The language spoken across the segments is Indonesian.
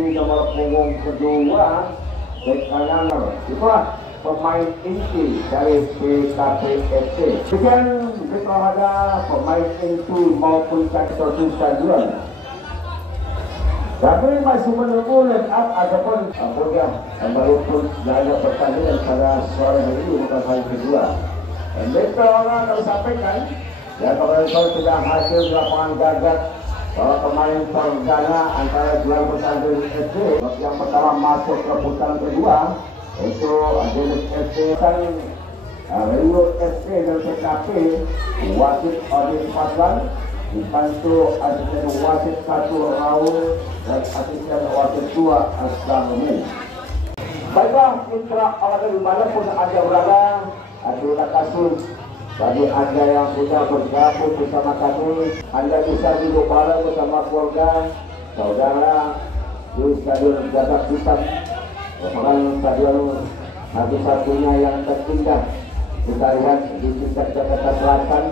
Nomor punggung kedua bek kanan itulah pemain inti dari PKPFC. Demikian berolahraga pemain inti maupun sektor stadion. Kami masih menunggu line up ataupun program walaupun jalannya pertandingan pada sore hari ini bukan hari kedua. Dan berolahraga kami sampaikan ya kemarin sudah hasil di lapangan Gagak bahwa kemarin perdana antara dua pertandingan FC yang pertama masuk ke putaran kedua itu Adelis FC dan Rio FC dan PKP wasit Odin Paslan dibantu asisten wasit 1 Raul dan asisten wasit 2 Aslamudin. Baiklah mitra olahraga dimanapun Anda berada, terima kasih bagi Anda yang sudah bergabung bersama kami. Anda bisa duduk bareng bersama keluarga, saudara di Stadion Gagak Hitam, merupakan stadion satu-satunya yang terpindah. Kita lihat di tingkat Jakarta Selatan.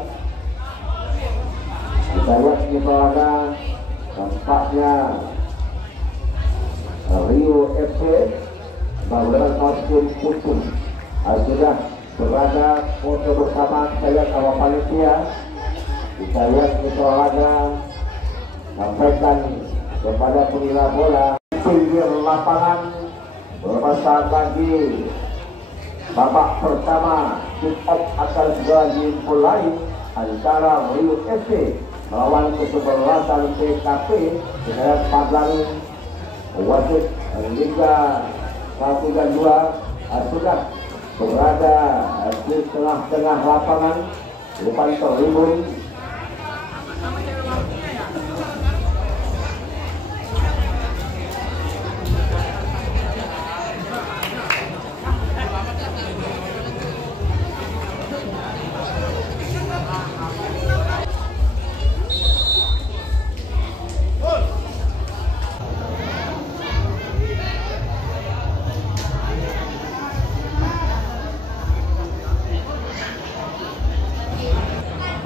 Kita lihat di bawah tampaknya Rio FC menggunakan kostum putih sudah berada foto bersama saya sama panitia. Kita lihat itu olahraga sampaikan kepada penggila bola pinggir lapangan beberapa saat lagi babak pertama kick off akan segera dimulai antara Rio FC melawan kesebelasan PKP. Kita lihat Padang wasit Liga 1 dan 2 sudah berada di tengah-tengah lapangan depan tribun.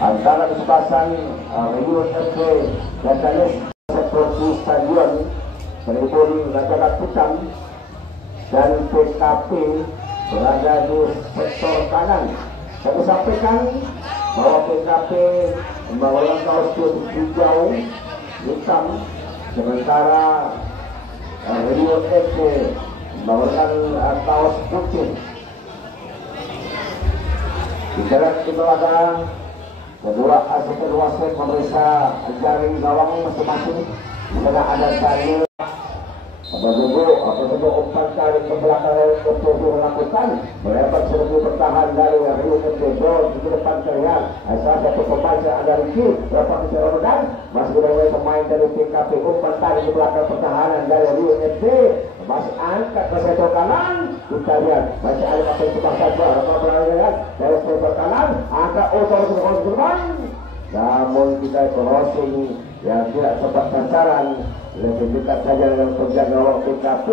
Antara kesempatan Rio FC dan Danes seperti stadion tribun Gagak Hitam dan PKP berada di sektor kanan. Kami sampaikan bahwa PKP membawa kostum hijau hitam, sementara Rio FC membawakan kaos putih. Kita lihat di belakang kedua asisten wasit memeriksa jaring gawang masing-masing. Di sana ada Daniel menunggu umpan kali ke belakang untuk melakukan melepas serbu bertahan dari Rio FC di depan terlihat salah satu pemain ada Ricky berapa keseluruhan masih ada pemain dari PKP umpan kali ke belakang pertahanan dari Rio FC masih angkat ke sektor kanan. Kita lihat masih ada pakai sebab saja apa berlaku dari sektor kanan angkat otot ke depan, namun kita crossing yang tidak tepat sasaran. Lebih dekat saja dengan penjaga gawang PKP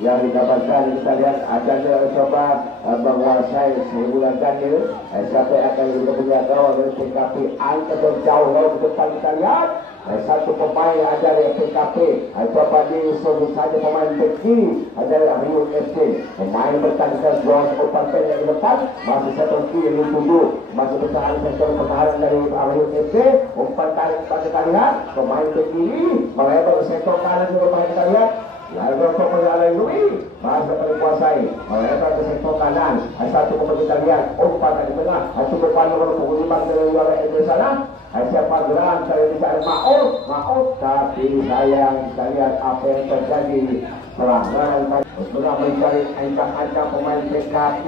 yang didapatkan. Kita lihat ada coba menguasai sebulan Daniel. Siapa yang akan juga punya gawang dari PKP angkat jauh lalu ke depan. Kita lihat satu pemain ada dari PKP coba disebut saja pemain kiri adalah Rio FC. Pemain bertanding dua umpan pendek di depan masih satu kiri tujuh masih bertahan sektor pertahanan dari Rio FC. Umpan tarik kita lihat pemain kiri melebar sektor kanan juga pemain kita lihat. Lalu perjalanan Lui masih berkuasai melebar ke sektor kanan. Satu pemain kita lihat umpan di tengah cukup pandang kalau pukul 5 dari wilayah di sana. Siapa gerak saya bicara maaf, tapi sayang kita lihat apa yang terjadi pelanggaran. Sudah mencari ancam-ancam pemain PKP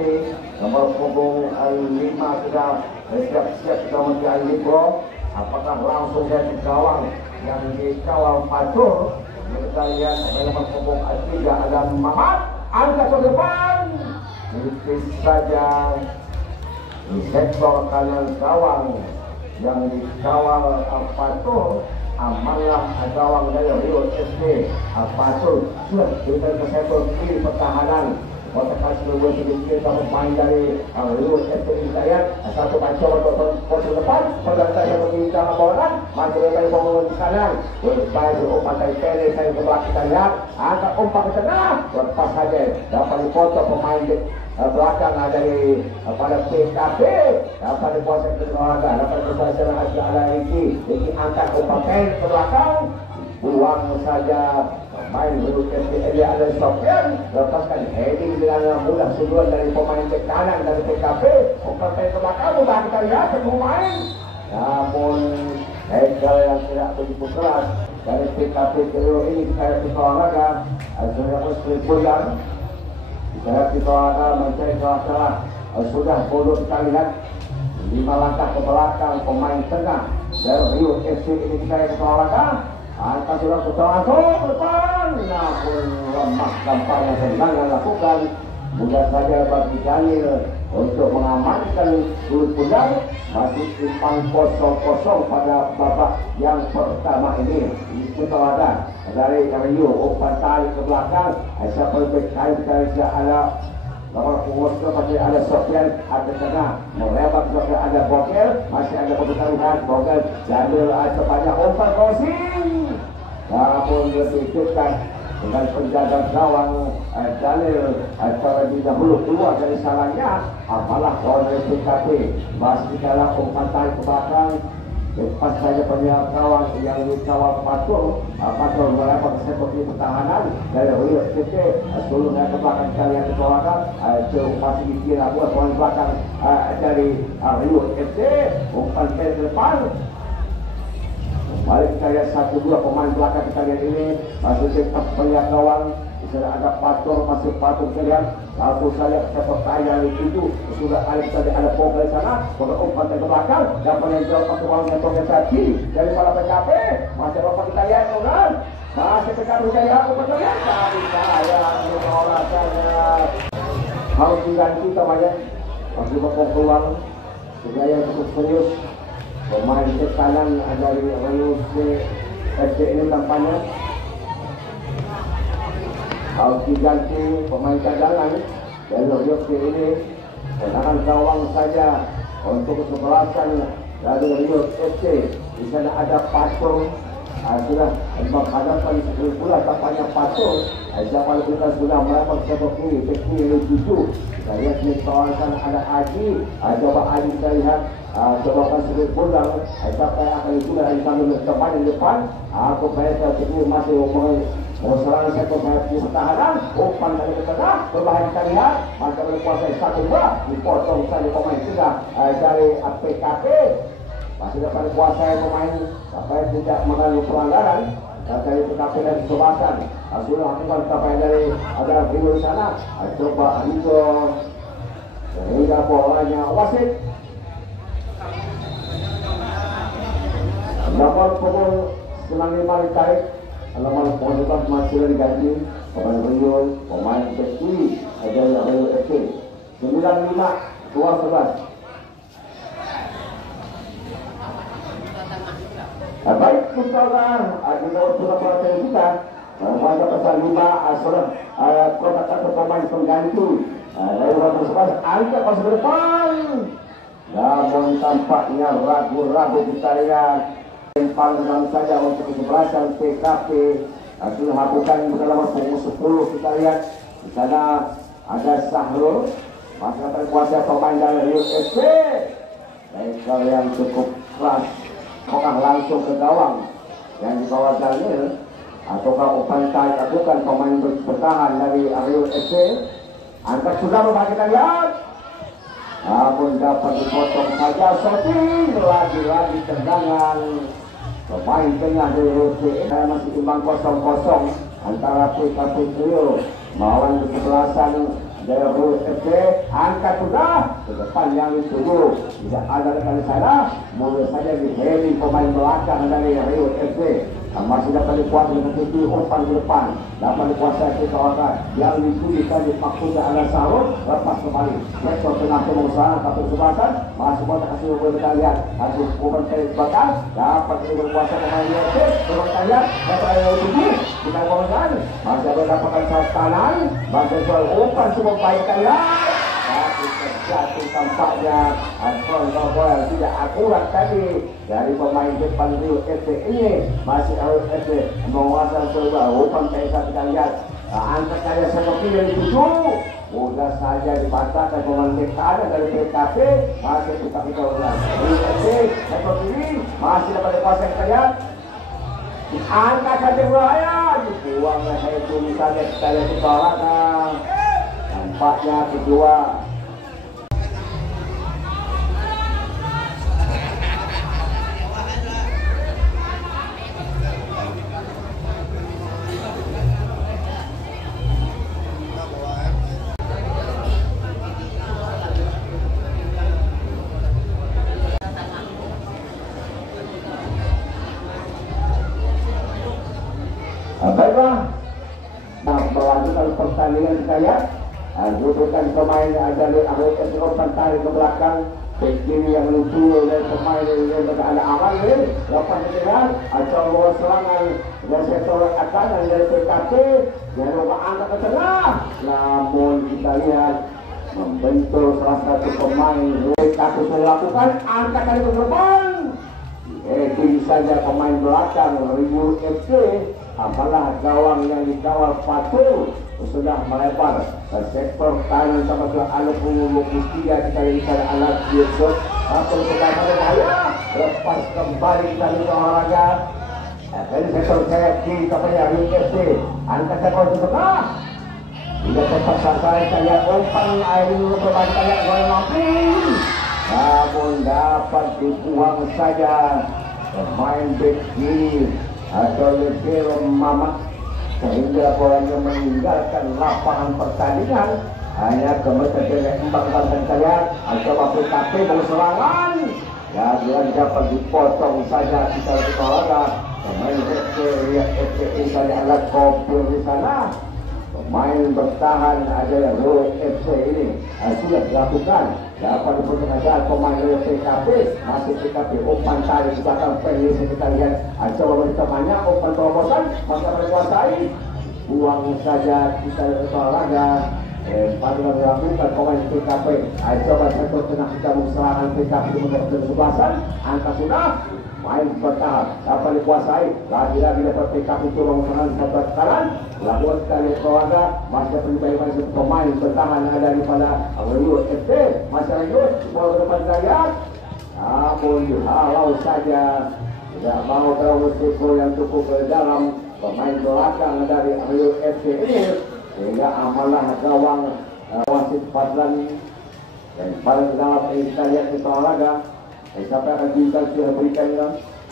nomor punggung 5 sudah siap-siap sudah mencari libro. Apakah langsung dari gawang yang dikawal Fatur? Kita lihat nomor punggung 3 ada Mamat angkat ke depan tipis saja di sektor kanan gawang yang dikawal Fatur. Amanlah gawang dari Rio FC. Fatur sudah diberikan ke sektor kiri pertahanan. Kotak seluruh sedikit pemain dari Rio FC kita lihat satu pancor ke depan pada saya begini dalam bola, masih lebar bangun di kanan. Baik umpan dari Pele saya sebelah kita lihat, angkat umpan ke tengah, lepas saja dapat dipotong pemain di belakang dari pada PKP, dapat dikuasai ke olahraga, dapat dikuasai ala Iki angkat umpan Pele ke belakang, buang saja main berukir di area ada Sofian, lepaskan heading dengan mudah sundulan dari pemain ke kanan dari PKP, umpan ke belakang, mudah kita lihat pemain. Namun Hegel yang tidak begitu keras dari PKP Trio ini saya di olahraga, sudah muslim bulan, saya di olahraga mencari salah-salah, sudah bodoh kita lihat 5 langkah ke belakang pemain tengah dari Rio FC ini kita di olahraga. Angka sudah masuk ke depan, namun lemah gampang yang sedang lakukan. Mudah saja bagi Daniel untuk mengamankan sudut pundak, masih simpang 0-0 pada babak yang pertama ini. Kita ada dari Rio, umpan tarik ke belakang, Aisyah perbaikan dari ada lawan pengurus masih ada Sofian, ada tengah melebar juga ada Bokel, masih ada pertaruhan Bokel diambil sepanjang umpan crossing, namun diikutkan dengan penjaga gawang Daniel terlebih dahulu keluar dari salahnya, malah oleh PKP masih dalam umpan tarik ke belakang. Lepas saja penjaga gawang yang dikawal Patul melebar seperti pertahanan dari Rio FC, seluruhnya ke belakang kalian dikeluarkan, masih dikira buat poin belakang dari Rio FC, umpan ke depan. Balik kita lihat 1-2 pemain belakang kita lihat ini masih tetap penjaga gawang. Sudah ada Patul, masih Patul kalian langsung saja sepak tayang itu sudah ada Boga di sana, Boga umpan ke belakang dan penenjol pakai bawang yang Boga kiri dari para PKP masih lupa kita lihat kan, masih PKP saya umpan kalian tapi saya orang saja harus diganti namanya masih bakal keluar sehingga yang cukup serius pemain ke kanan dari Rio FC ini tampaknya harus diganti pemain cadangan dan Rio FC ini menahan gawang saja untuk kesebelasan dari Rio FC. Di sana ada Patung, sudah menghadapan 10 bulan tampaknya Patung. Zaman kita sudah melakukan sepak kiri 7. Kita lihat di kawasan ada Aji, coba Aji kita lihat. Coba sudut bulan, siapa yang akan sudah sambil depan di depan. Aku bayar sendiri masih serang satu di pertahanan, umpan dari tengah, berbahaya kita lihat, maka berkuasai 1-2, dipotong saja pemain sudah dari PKP, masih dapat dikuasai pemain sampai tidak mengalami pelanggaran dari PKP dan kebebasan. Sudah lakukan sampai dari ada Rio di sana, coba itu sehingga bolanya wasit. Nomor pukul 95 ditarik. Alaman pengumuman masih diganti pemain Rio, pemain kiri ada Rio FC 95 2-11. Baik kita di nomor sudah perhatian kita pada pasal 5 sudah kotak-kotak pemain pengganti dari nomor 11 angka pas ke depan, namun tampaknya ragu-ragu kita lihat. Panggilan saja untuk kesebelasan PKP sudah lakukan dalam pukul 10 kita lihat di sana ada Sahrul masih terkuasa pemain dari Rio FC yang cukup keras kokang langsung ke gawang yang dibawa Daniel ataukah umpan tarik lakukan pemain bertahan dari Rio FC. Angkat sudah memang kita lihat, namun dapat dipotong saja. Sofi lagi-lagi tendangan pemain tengah dari RC masih imbang 0-0 antara PKP Trio melawan kesebelasan dari RC. Angkat sudah ke depan yang dituju, tidak ada rekan sana, mulai saja di heading pemain belakang dari Rio FC. Masih dapat dikuasai dengan tinggi umpan ke depan, dapat dikuasai ke kawasan yang dituju tadi maksudnya ada Sarut, lepas kembali sektor tengah pengusaha tapi kesebelasan masih mau kasih umpan kita lihat, hasil umpan ke belakang dapat berkuasa pemain FC. Umpan kita lihat dapat ada tujuh kita kawasan masih ada dapatkan saat kanan, masih soal umpan semua baik kita lihat tapi terjatuh tampaknya kontrol yang tidak akurat tadi dari pemain depan Rio FC ini. Masih Rio FC menguasai sebuah umpan PSA. Kita lihat angka kaya seperti yang dituju, mudah saja dipatahkan pemain kanan dari PKP. Masih kita ulang Rio FC sektor kiri masih dapat dikuasai. Kita lihat angka saja berbahaya, dibuanglah saya tulisannya. Kita lihat di bawah nampaknya kedua. Baiklah, melanjutkan pertandingan kita lihat. Dudukan pemain dari Ahok SO tarik ke belakang. Bek kiri yang menuju oleh pemain yang berada aman ini. Lepas dengan acau bawa serangan dan sektor kanan dari PKP. Yang lupa angkat ke tengah. Namun kita lihat membentur salah satu pemain PKP melakukan angkat kali ke depan. Itu saja pemain belakang Rio FC. Apalah gawang yang dikawal Fatul sudah melebar ke sektor kanan sama ke alat 23. Kita lihat alat Yusuf Fatul sudah berbahaya. Lepas kembali kita lihat olahraga dari sektor sayap kiri kepada Rio FC. Angkat sektor ke tengah tidak tepat sasaran. Kita lihat umpan air dulu berbalik. Kita lihat gol mampu, namun dapat dibuang saja pemain bek kiri atau Lebel Mamat sehingga bolanya meninggalkan lapangan pertandingan. Hanya kemudian embang-embang saya atau PKP berserangan dan dapat dipotong saja. Kita olahraga pemain FPI saja alat kompil di sana. Pemain bertahan ada Rio FC ini sudah dilakukan. Dapat diperkenalkan pemain dari PKP. Masih PKP umpan tarik di belakang Felix. Kita lihat coba bertemannya umpan terobosan maka berkuasai. Buang saja kita olahraga. Pada dilakukan pemain PKP. Coba sektor tengah kita serangan PKP untuk kesebelasan. Angka sudah main bertahan dapat dikuasai. Lagi-lagi dapat PKP coba serangan sebelah kanan. Lakukan sekali olahraga. Masih pribadi pemain bertahan ada daripada Rio FC. Masih lanjut bola ke depan kita lihat. Namun dihalau saja. Tidak mau terlalu risiko yang cukup dalam pemain belakang dari Rio FC ini. Sehingga amalah gawang wasit Fadlan dan paling dalam kita lihat kita olahraga. Sampai akan juga sudah berikan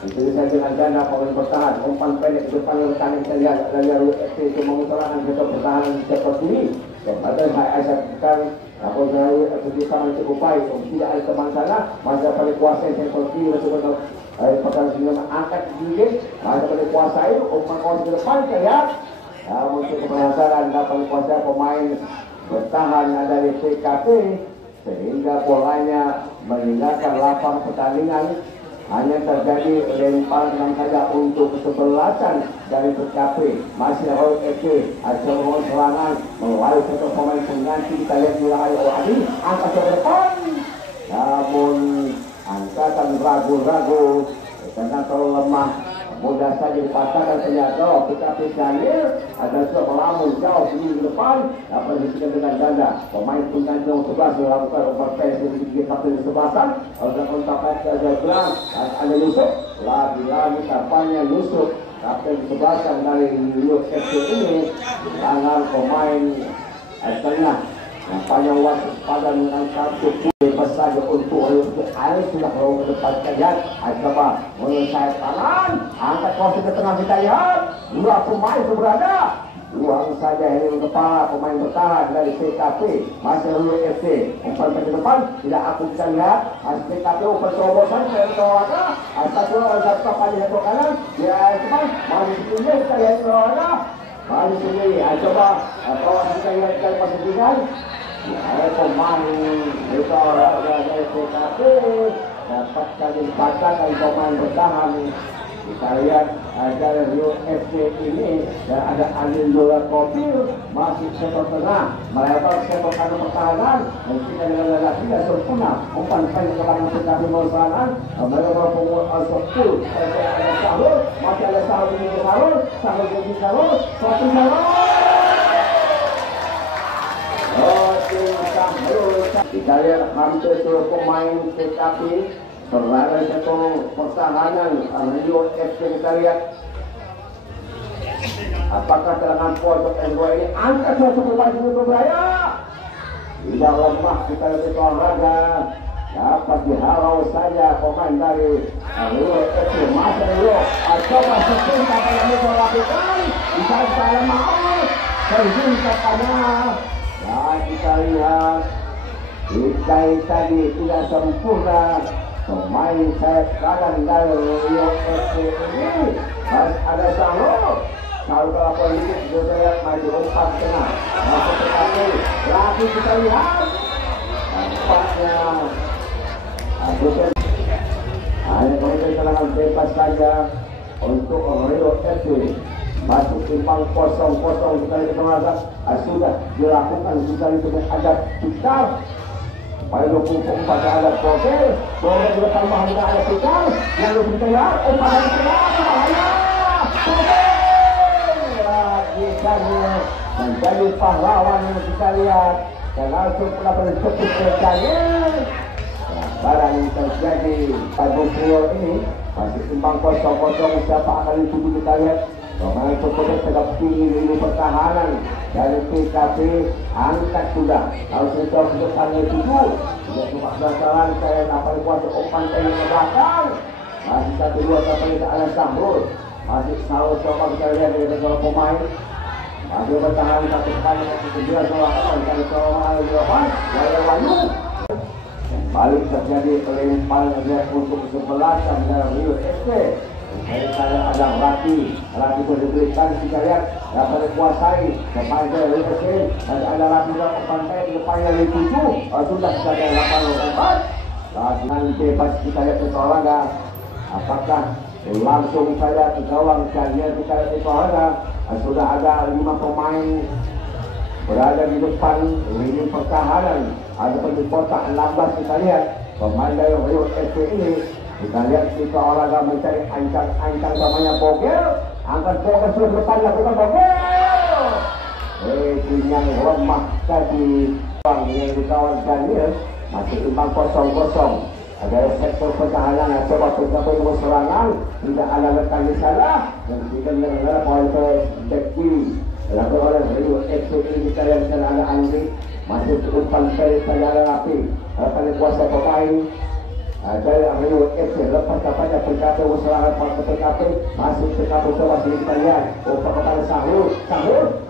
itu saja dengan ganda pemain bertahan umpan pendek ke depan rekan kita lihat dari Rio FC itu mengutarakan sektor pertahanan seperti ini. Dan pada saya katakan aku dari kerjasama cukup baik. Tidak ada teman sana masa pada kuasa yang seperti itu pertandingan dengan angkat sedikit masa pada kuasa itu umpan kawan ke depan kita lihat. Untuk keberhasilan dapat kuasa pemain bertahan dari PKP sehingga bolanya meninggalkan lapang pertandingan. Hanya terjadi lemparan saja untuk kesebelasan dari PKP. Masih Rio FC hasil serangan melalui satu pemain pengganti. Kita lihat di Rahai Wadi angkat ke depan, namun angkatan ragu-ragu karena terlalu lemah. Mudah saja dipatahkan ternyata PKP Daniel ada sudah melamun jauh sini ke depan. Dapat disikan dengan ganda pemain pengganti nomor 11 melakukan umpan pendek di kapten kesebelasan. Ada kontak ke belakang ada Yusuf. Lagi-lagi tampaknya Yusuf kapten kesebelasan dari Rio FC ini tangan pemain tengah. Nampaknya wasit pada dengan kartu bebas saja untuk air sudah bawa ke depan kita lihat. Coba menyelesaikan tangan angkat kursi ke tengah kita lihat. Dua pemain itu berada. Buang saja ini kepala pemain bertahan dari PKP. Masih Rio FC umpan ke depan tidak aku bisa lihat. Masih PKP umpan terobosan dari olahraga. Satu satu kapal di sebelah kanan dia cepat masih sini kita lihat olahraga. Masih sini coba kawan kita lihat kali pertandingan. Ada pemain itu olahraga dari PKP dapat kali patah dari pemain bertahan Kita lihat ada Rio FC ini dan ada Alindora Kopil masih sektor tengah melebar sektor kanan pertahanan dan kita dengan lelaki dan sempurna umpan saya ke belakang PKP Serangan melebar pengurus Al-Sokul ada Sahur masih ada Sahur di Sahur Sahur di Sahur suatu Sahur kita lihat hampir seluruh pemain PKP berada di satu pertahanan Rio FC. Kita lihat apakah serangan pojok N2 ini angkat suatu pemain berbahaya tidak lemah. Kita lihat olahraga dapat dihalau saja pemain dari Rio FC. Masa Rio coba sesuai apa yang bisa lakukan bisa saya mau terjun kepada dan kita lihat tadi tidak sempurna pemain sayap kanan dari Rio FC ini harus ada Sahur. Kalau politik kita lihat maju umpan tengah masuk ke kaki lagi kita lihat nampaknya hanya kemudian serangan bebas saja untuk Rio FC masuk timbang kosong kita lihat kemarin sudah dilakukan kita lihat ada Pikal pada 24 ada Bogel di depan Mahmud ada Pikal yang lebih keluar pada bahaya lagi menjadi pahlawan yang kita lihat dan langsung pernah berceput kerjanya barang yang terjadi pada Rio ini masih timbang kosong siapa akan dituju kita lihat pemain Pokoknya tegak tinggi di pertahanan dari PKP angkat sudah harus mencoba untuk tanya 7 tidak cuma berdasarkan saya dapat kuasa umpan saya ke belakang masih 1-2 sampai ke arah Sahur masih Sahur coba kita lihat dari beberapa pemain masih bertahan satu kali kedua soal kali soal jawaban lalu balik terjadi lemparan untuk kesebelasan dari Rio FC. Saya ada Rati berdirikan kita lihat dapat dikuasai pemain dari FC dan ada Rati yang pantai di depannya dari 7 sudah ada 8 dan bebas kita lihat ke olahraga apakah langsung saya ke gawang kalian kita lihat ke olahraga sudah ada 5 pemain berada di depan lini pertahanan ada di kotak 16 kita lihat pemain dari Rio FC ini. Kita lihat kita olahraga mencari ancang namanya Bogel angkat Bogel sudah depan lakukan Bogel yang lemah tadi yang dikawal Daniel masih imbang 0-0 ada sektor pertahanan coba bergabung dengan serangan tidak ada rekan di sana dan tidak mendengar oleh Deki dilakukan oleh Rio FC ini kita lihat di sana ada Andri masih umpan dari penjara api pada kuasa pemain dari Rio FC lepas kepada PKP usaha pada PKP masuk PKP coba kita lihat kepada Sahur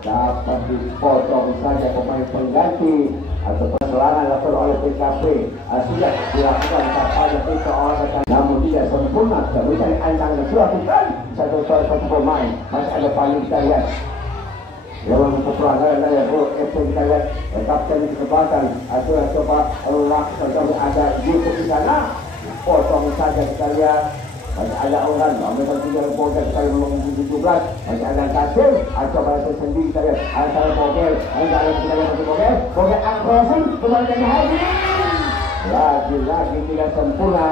dapat dipotong saja pemain pengganti atau perserangan dilakukan oleh PKP sudah dilakukan pada PKP olahraga namun tidak sempurna dan mencari ancang dan dilakukan satu pemain masih ada paling kita lihat dalam peperangan dari Rio FC kita lihat kapten di kesempatan sudah coba ulang ada Yusuf di sana potong saja kita lihat masih ada orang mereka tinggal Bogel kita yang 17 masih ada Kasim coba sendiri kita lihat ada Bogel ada kita lihat Bogel akrosi kembali ke hari lagi tidak sempurna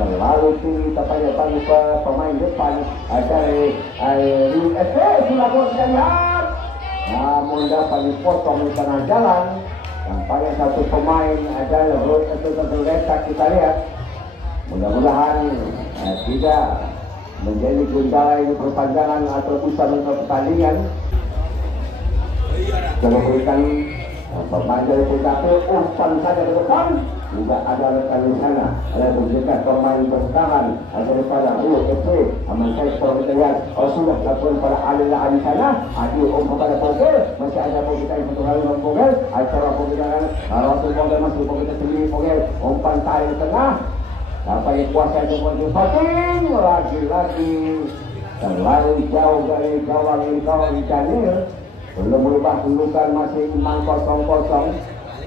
terlalu tinggi tepatnya bagi pemain depan dari Rio FC sudah kita lihat namun dapat dipotong di tengah jalan nampaknya satu pemain adalah Rio FC tergeletak kita lihat mudah-mudahan tidak menjadi gundalah ini perpanjangan atau bisa menentukan pertandingan kalau berikan pemain dari PKP umpan saja ke depan tidak ada rekan di sana ada menjaga pemain bertahan daripada Rio FC aman saya kalau kita lihat sudah lakukan pada alih-alih di sana adil kepada Bogel masih ada kita yang satu kali dengan Bogel acara pembicaraan Rasul Bogel masih kita sendiri Bogel umpan tarik di tengah sampai kuasa itu menjadi lagi terlalu jauh dari gawang Daniel belum berubah kedudukan masih 0-0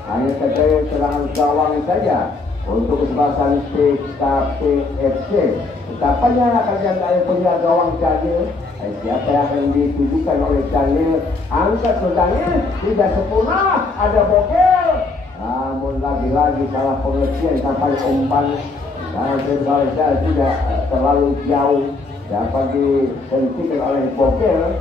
hanya saja serangan gawang saja untuk kesebelasan PKPFC. Tampaknya akan yang punya gawang Daniel. Siapa yang akan ditujukan oleh Daniel? Angkat ke Daniel, tidak sempurna, ada bokel. Namun lagi-lagi salah pengertian sampai umpan. Dan saya tidak terlalu jauh dapat dihentikan oleh bokel.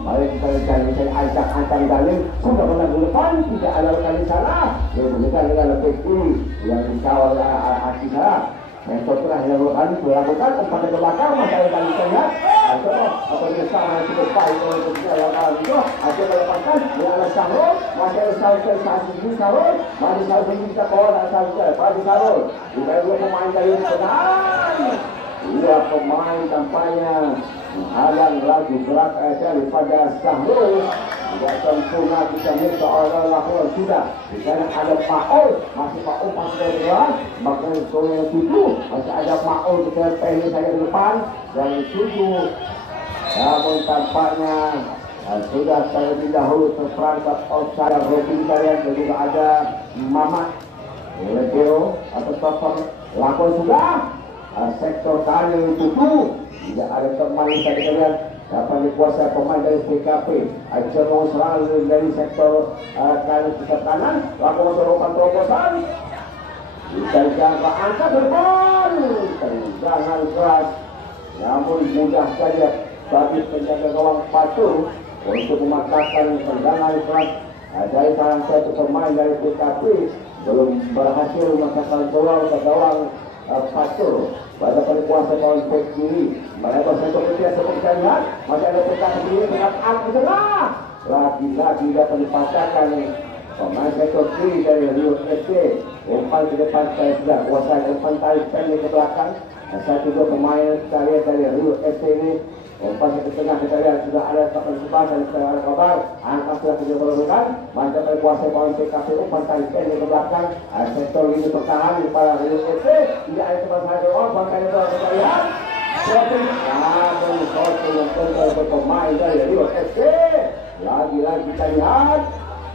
Mari kita lihat saya ancang-ancang Daniel sudah menang depan, tidak ada kali salah. Dia bukan dengan lebih kiri yang dikawal Aki salah. Yang setelah dilakukan umpan ke belakang, masa akan kita lihat. Coba apabila sama cukup baik untuk kita lakukan itu, ada melepaskan dengan alas Sarul, masa sensasi ini Sarul, mari Sarul kita bawa dan Sarul. Kita dua pemain dari benar. Dua pemain tampaknya menghalang lagi gerak daripada Sarul. Tidak sempurna bisa minta orang lakukan sudah. Di sana ada Paul, masih Paul masih dari depan, bahkan gol yang 7 masih ada Paul kita pendek saja di depan dan 7. Namun tampaknya sudah terlebih dahulu terperangkap outside Robin kalian dan juga ada Mamat Legero atau Topper lakukan sudah. Sektor kanan 7 tidak ada teman tadi kalian dapat dikuasai pemain dari PKP. Ajaran selalu dari sektor kanan ke kanan. Lakukan serokan terobosan. Dijaga angkat depan. Tendangan keras. Namun mudah saja bagi penjaga gawang Patur untuk mematahkan tendangan keras dari salah satu pemain dari PKP. Belum berhasil mematahkan gawang Patur. Pada kuasa kawan back kiri, mereka sentuh ke dia seperti kalian. Masih ada petak kiri dengan arah ke tengah. Lagi-lagi dapat dipatahkan pemain sektor kiri dari Rio FC. Umpan ke depan saya sudah kuasai, umpan tarik pendek ke belakang. Satu dua pemain kita lihat dari Rio FC ini. Umpan ke tengah kita lihat sudah ada kapan sebelah dan sudah ada kabar. Angka sudah kita berlakukan. Mantap berkuasa kawan PKP, umpan tarik pendek ke belakang. Sektor ini bertahan para Rio FC. Tidak ada tempat saja orang bangkai itu kita lihat. Namun satu yang tentu pemain dari Rio FC. Lagi-lagi kita lihat.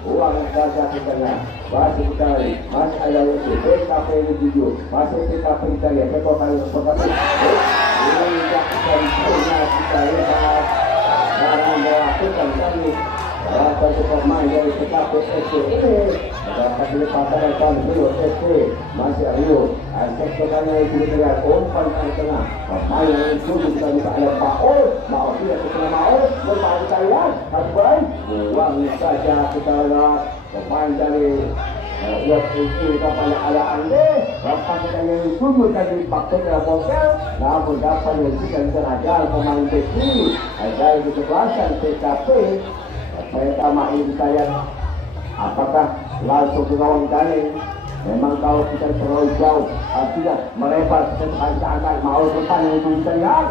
Uang saja kita lihat. Masih kita lihat. Masih ada PKP ini video. Masih PKP kita lihat. Sektor kali PKP. Ini yang kita lihat. Sekarang melakukan kami. Salah satu pemain dari PKP FC ini dapat dilepaskan dari Rio FC. Masih Rio. Sektor kali itu kita lihat. Umpan ke tengah. Pemain yang itu kita bisa ada Paul. Mau tidak kita mau. Bermain kita lihat. Habis uang saja kita lihat. Pemain dari UFC kepada ada Ande, bapak kita yang sungguh tadi pakai dalam bokel, namun dapat menunjukkan tenaga pemain beki, ada di kesebelasan PKP. Saya main saya, apakah langsung ke gawang Daniel? Memang kalau kita terlalu jauh, tidak melebar sepanjang mau depan yang bisa lihat,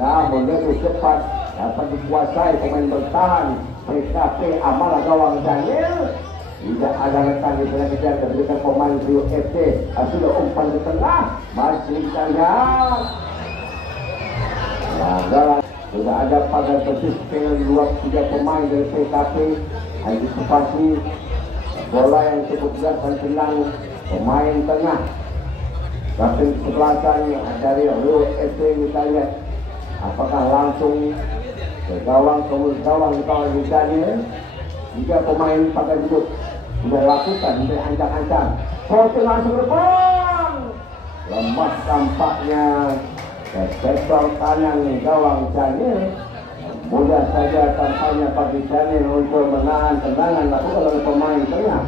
namun lebih cepat dapat dikuasai pemain bertahan PKP amal gawang Daniel. Tidak ada rekan di tengah kejar diberikan pemain Rio FC. Sudah umpan di tengah. Masih kita lihat. Sudah ada pagar persis dengan 2-3 pemain dari PKP. Antisipasi bola yang cukup berat dan tenang. Pemain tengah. Tapi sebelasan dari Rio FC kita lihat. Apakah langsung ke gawang kalau misalnya 3 pemain pakai duduk sudah lakukan, sudah ancang-ancang. Fortune langsung depan. Lemah tampaknya sektor kanan gawang Daniel. Mudah saja tampaknya bagi Daniel untuk menahan tendangan lakukan oleh pemain tengah.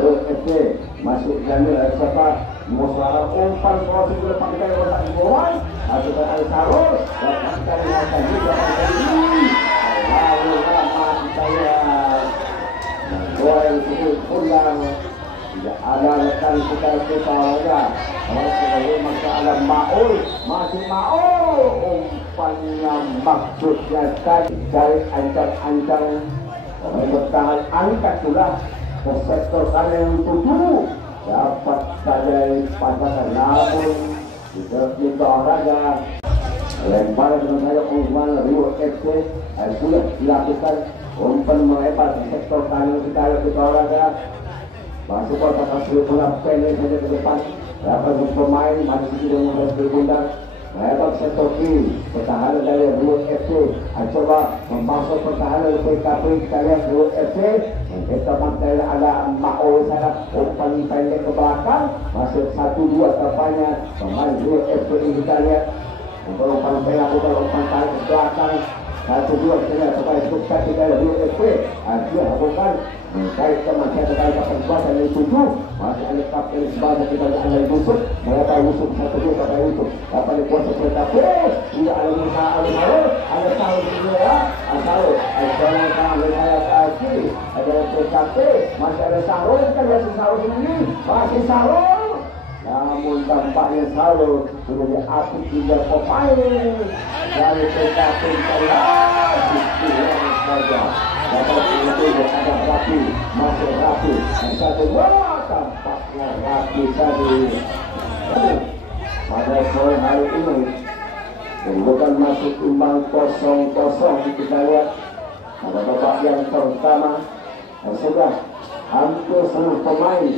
Rio FC masuk Daniel siapa? Musara umpan proses sudah pakai dari otak di bawah. Masukkan Al-Sarul dan kita lihatkan juga ini. Lalu ramah saya. Yang cukup pulang. Tidak ada rekan kita aja. Kalau maka ada Maul, masih Maul. Umpannya maksudnya tadi dari ancang-ancang bertahan angkat sudah ke sektor kanan 7. Dapat saja dipatahkan, namun kita olahraga lempar dengan saya umpan Rio FC sudah dilakukan. Umpan melebar di sektor kanan kita olahraga. Masuk kotak hasil bola pendek saja ke depan. Dapat pemain masih tidak mempertimbangkan. Hebat sektor kiri, pertahanan dari Rio FC. Coba memasuk pertahanan PKP, kita lihat Rio FC. Kita mantai ada Mao sana, umpan pendek ke belakang, masuk 1-2 tampaknya pemain Rio FC ini kita lihat. Umpan pendek, umpan tarik ke belakang. 1-2 kita supaya sukses kita Rio FC. Dia lakukan mencari teman saya terkait kapal kuasa dari 7. Masih ada kapal sebanyak kita ada Yusuf. Mereka Yusuf 1-2 kapal Yusuf. Kapal kuasa PKP. Tidak ada Musa Al-Marul. Ada Sahur juga. Sahur. Ada kiri. Ada PKP. Masih ada Sahur. Kita lihat Sahur sendiri. Masih Sahur. Namun tampaknya Sahur sudah diapit 3 pemain dari PKP. Saja. Dapat itu ada Rapi, masuk Rapi, satu bola tampaknya Rapi tadi. Pada sore hari ini, bukan masuk imbang 0-0 kita lihat. Pada babak yang pertama, sudah hampir seluruh pemain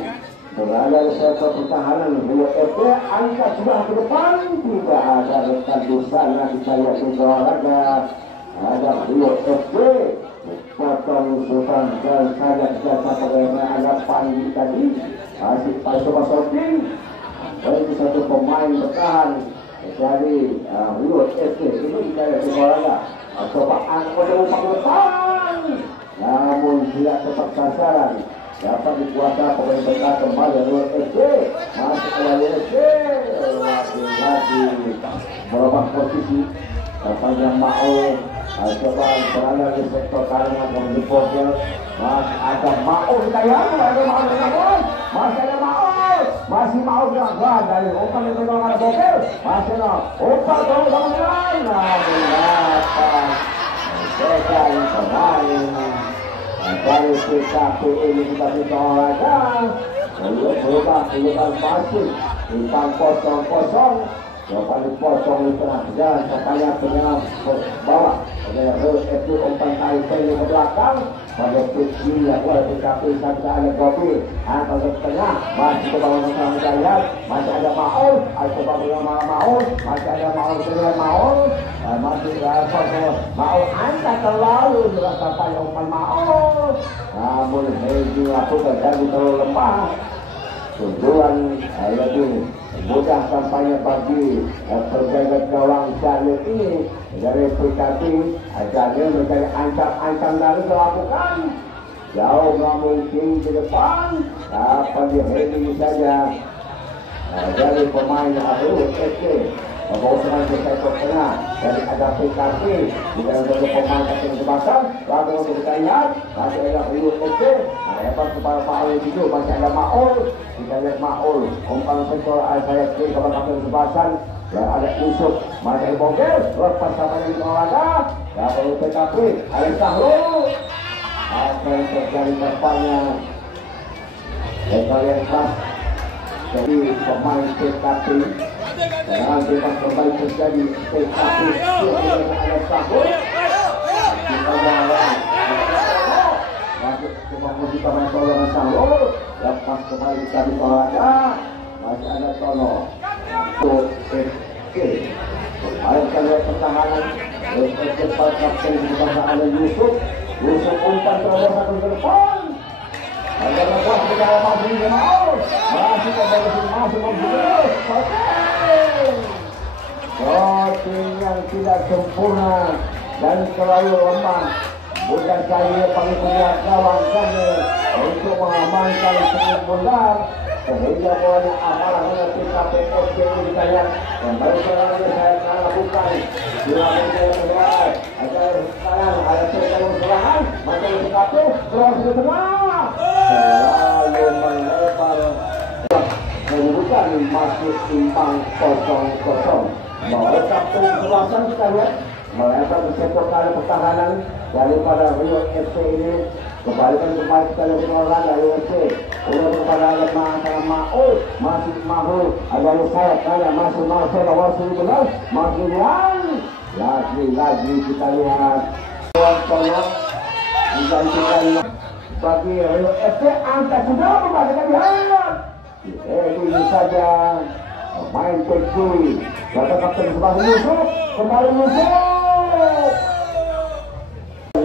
berada di sektor pertahanan Rio FC. Angkat sudah ke depan, tidak ada rekan di sana. Kita lihat di olahraga ada Rio FC. Potong Sultan dan Sajak jasa pegawai ada Pandi tadi masih coba shooting. Itu satu pemain bertahan dari Rio FC ini kita lihat di olahraga. Cobaan umpan depan, namun tidak tepat sasaran. Dapat dikuasai pemain bertahan kembali Rio FC. Masuk ke Rio FC lagi berubah posisi. Tampaknya Mao coba berada di sektor kanan dan di pojok. Masih ada Mao kita lihat, ada Mao dengan masih ada Mao, masih Mao gerakan dari umpan yang tengah ada bokel, masih ada umpan dengan menggunakan sekali pemain dari PKP ini kita bisa olahraga. Lalu berubah masih umpan 0-0. Dapat dipotong di tengah jalan, katanya penyerang bawah. Ada Rio FC umpan tarik pendek ke belakang. Pada kiri yang oleh PKP sampai ada Gopi. Angkat ke tengah, masih ke bawah tengah kita lihat. Masih ada Maul, coba dengan Maul. Masih ada Maul dengan Maul. Masih ada Maul angkat terlalu juga sampai umpan Maul. Namun Hedi lakukan dari terlalu lemah. Tujuan lebih mudah tampaknya bagi penjaga gawang Jalil ini dari PKP. Jalil mencari ancam-ancam dari melakukan jauh nggak mungkin di depan. Dapat dihenti saja dari pemain Rio FC. Membawa ke sektor tengah dari ada PKP di dalam bentuk pemain kaki kebasan. Lalu untuk kita lihat masih ada Rio FC. Hebat kepada Pak Ali itu masih ada Maul. Kita lihat Maul umpan sektor saya kiri kepada kaki kebasan. Dan ada Yusuf masih Bogel lepas sama dari olahraga. Lalu PKP ada Sahrul. Apa yang terjadi depannya? Lebar yang keras jadi pemain PKP. Dan bebas kembali terjadi PKP ada Sahrul. Kita jalan masuk ke posisi pemain tolongan Sahrul. Lepas kembali tadi olahraga masih ada Tono. Ayo kita lihat pertahanan. Cepat kapten bersama ada Yusuf. Yusuf umpan terobosan ke depan. Ada lepas ke dalam masih mau. Masih masih shooting yang tidak sempurna dan terlalu lemah. Bukan saya paling punya gawang kami untuk mengamankan seluruh bola. Sehingga bolanya amalan dengan PKP FC ini kita lihat. Dan baru sekarang saya akan lakukan silakan saya bergerak agar sekarang ada serangan serangan maka PKP terus ke tengah selalu melebar menyebutkan masih imbang 0-0. Bahwa kapten kelasan kita lihat melebar ke sektor kanan pertahanan daripada Rio FC ini. Kembalikan pemain kita dari olahraga Rio FC. Udah kepada lemah antara Maul masih Mahul ada sayap kanan masih Marcel masih benar masih lagi kita lihat tolong digantikan bagi Rio FC. Angkat sudah membalikkan dihangat Ini saja main Peki. Kata kapten sebelah Yusuf, kembali Yusuf.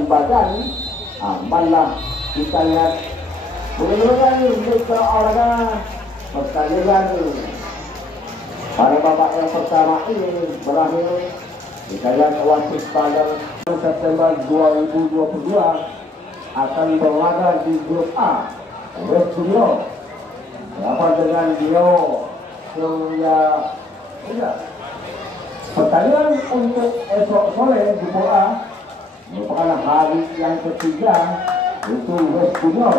Badan amanlah kita lihat. Mudah-mudahan kita olahraga pertandingan pada babak yang pertama ini berakhir. Kita lihat wasit pada September 2022 akan berlaga di grup A. West Studio bersama dengan Dio Surya. Pertandingan untuk esok sore di grup A merupakan hari yang ketiga, itu West Studio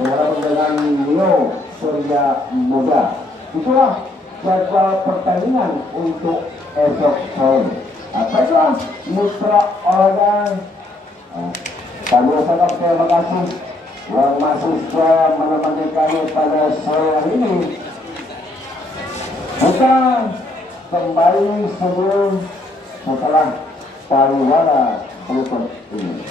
bersama dengan Dio Surya Muda. Itulah jadwal pertandingan untuk esok sore. Baiklah mitra olahraga, kami ucapkan terima kasih yang masih setia menemani kami pada sore ini. Kita kembali sebelum setelah pariwara berikut ini.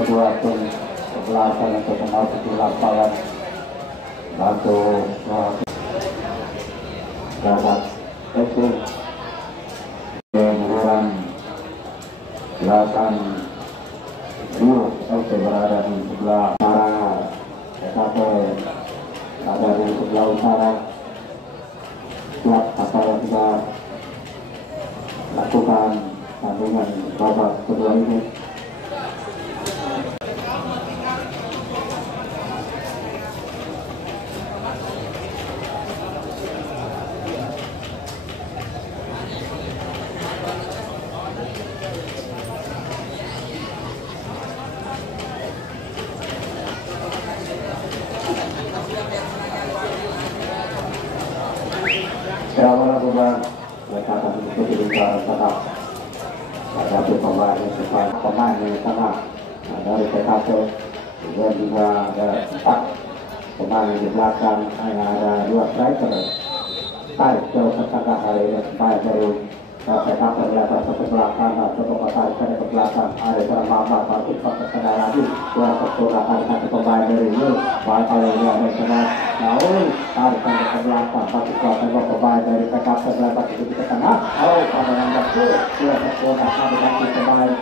Kedua tim sebelasan yang terkenal di lapangan Batu Gagat FC Kemudian belakang Rio FC berada di sebelah utara, TKP ada di sebelah utara. Klub asal sudah lakukan tandingan babak kedua ini. Saya melakukan lekatan itu di lingkaran tengah. Ada pemain di depan, pemain di tengah. Dari TKP juga ada 4 pemain di belakang. Hanya ada 2 striker. Tarik jauh ke tengah kali ini supaya dari TKP melihat ke belakang atau tarik ke belakang. Ada seorang Mamat masuk ke tengah lagi. Dua pergerakan satu pemain dari ini. Baik kali ini ada kena. Namun tarik ke belakang, satu kelompok pemain dari PKP melebar ke tengah. Pada yang betul, dua pergerakan dengan pemain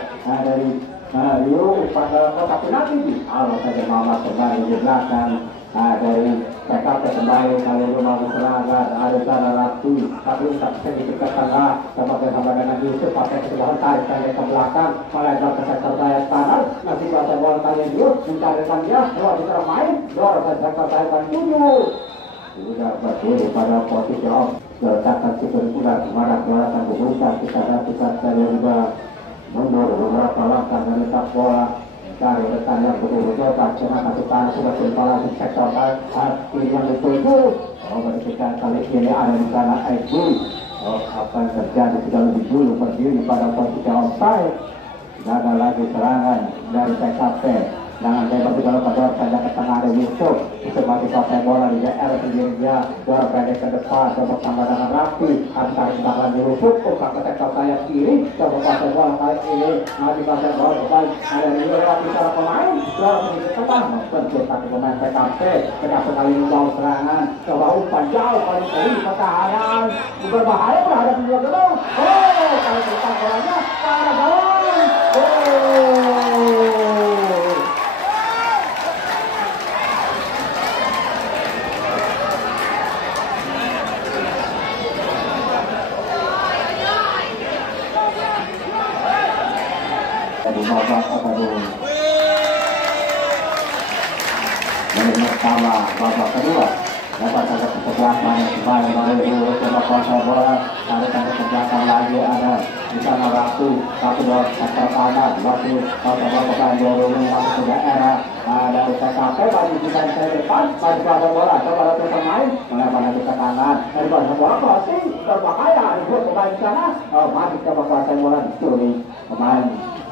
dari Rio pada kotak penalti. Saja Mamat pemain di belakang dari PKP kembali kali ini mau serangan. Ada cara Ratu, tapi tak sedikit ke tengah sama dengan Yusuf pakai kesalahan tarik ke belakang, melebar ke sektor sayap kanan. Masih berasa bola kali ini mencarikan dia, keluar di tengah main, dorong ke sektor sayap kanan 7. Sudah berdiri pada posisi off, letakkan sebentar kemana kelihatan berusaha kita dari juga mundur beberapa langkah dari letak bola. Dari rekan yang betul-betul karena kasukan sudah kembali di sektor kiri yang dituju. Ketika kali ini ada di sana Egi. Apa yang terjadi sudah lebih dulu berdiri pada posisi offside. Tidak ada lagi serangan dari TKP. Jangan bebas di dalam kedua saja ke tengah ada Yusuf. Sebagai kuasai bola di JR sendiri dia bola pendek ke depan bersama dengan Rafi. Antar di belakang Yusuf usah ke sektor sayap kiri. Coba kuasai bola kali ini nanti kuasai bola depan ada di luar bicara pemain. Bola sedikit tengah bentuk kaki pemain PKP. PKP kali ini jauh serangan. Coba umpan jauh kali ini pertahanan berbahaya berhadap di luar gedung. Kali depan bolanya ke arah gawang. kedua. Dapat saja ke belakang kembali coba kuasai bola, tarikan ke belakang lagi ada di sana Ratu bola sektor kanan, Ratu coba pemain dorong masuk ke daerah dari TKP bagi kita di depan, bagi kuasai bola coba Ratu pemain melebar lagi ke kanan, dari kuasai bola crossing berbahaya, dibuat pemain di sana, masih coba kuasai bola dicuri pemain.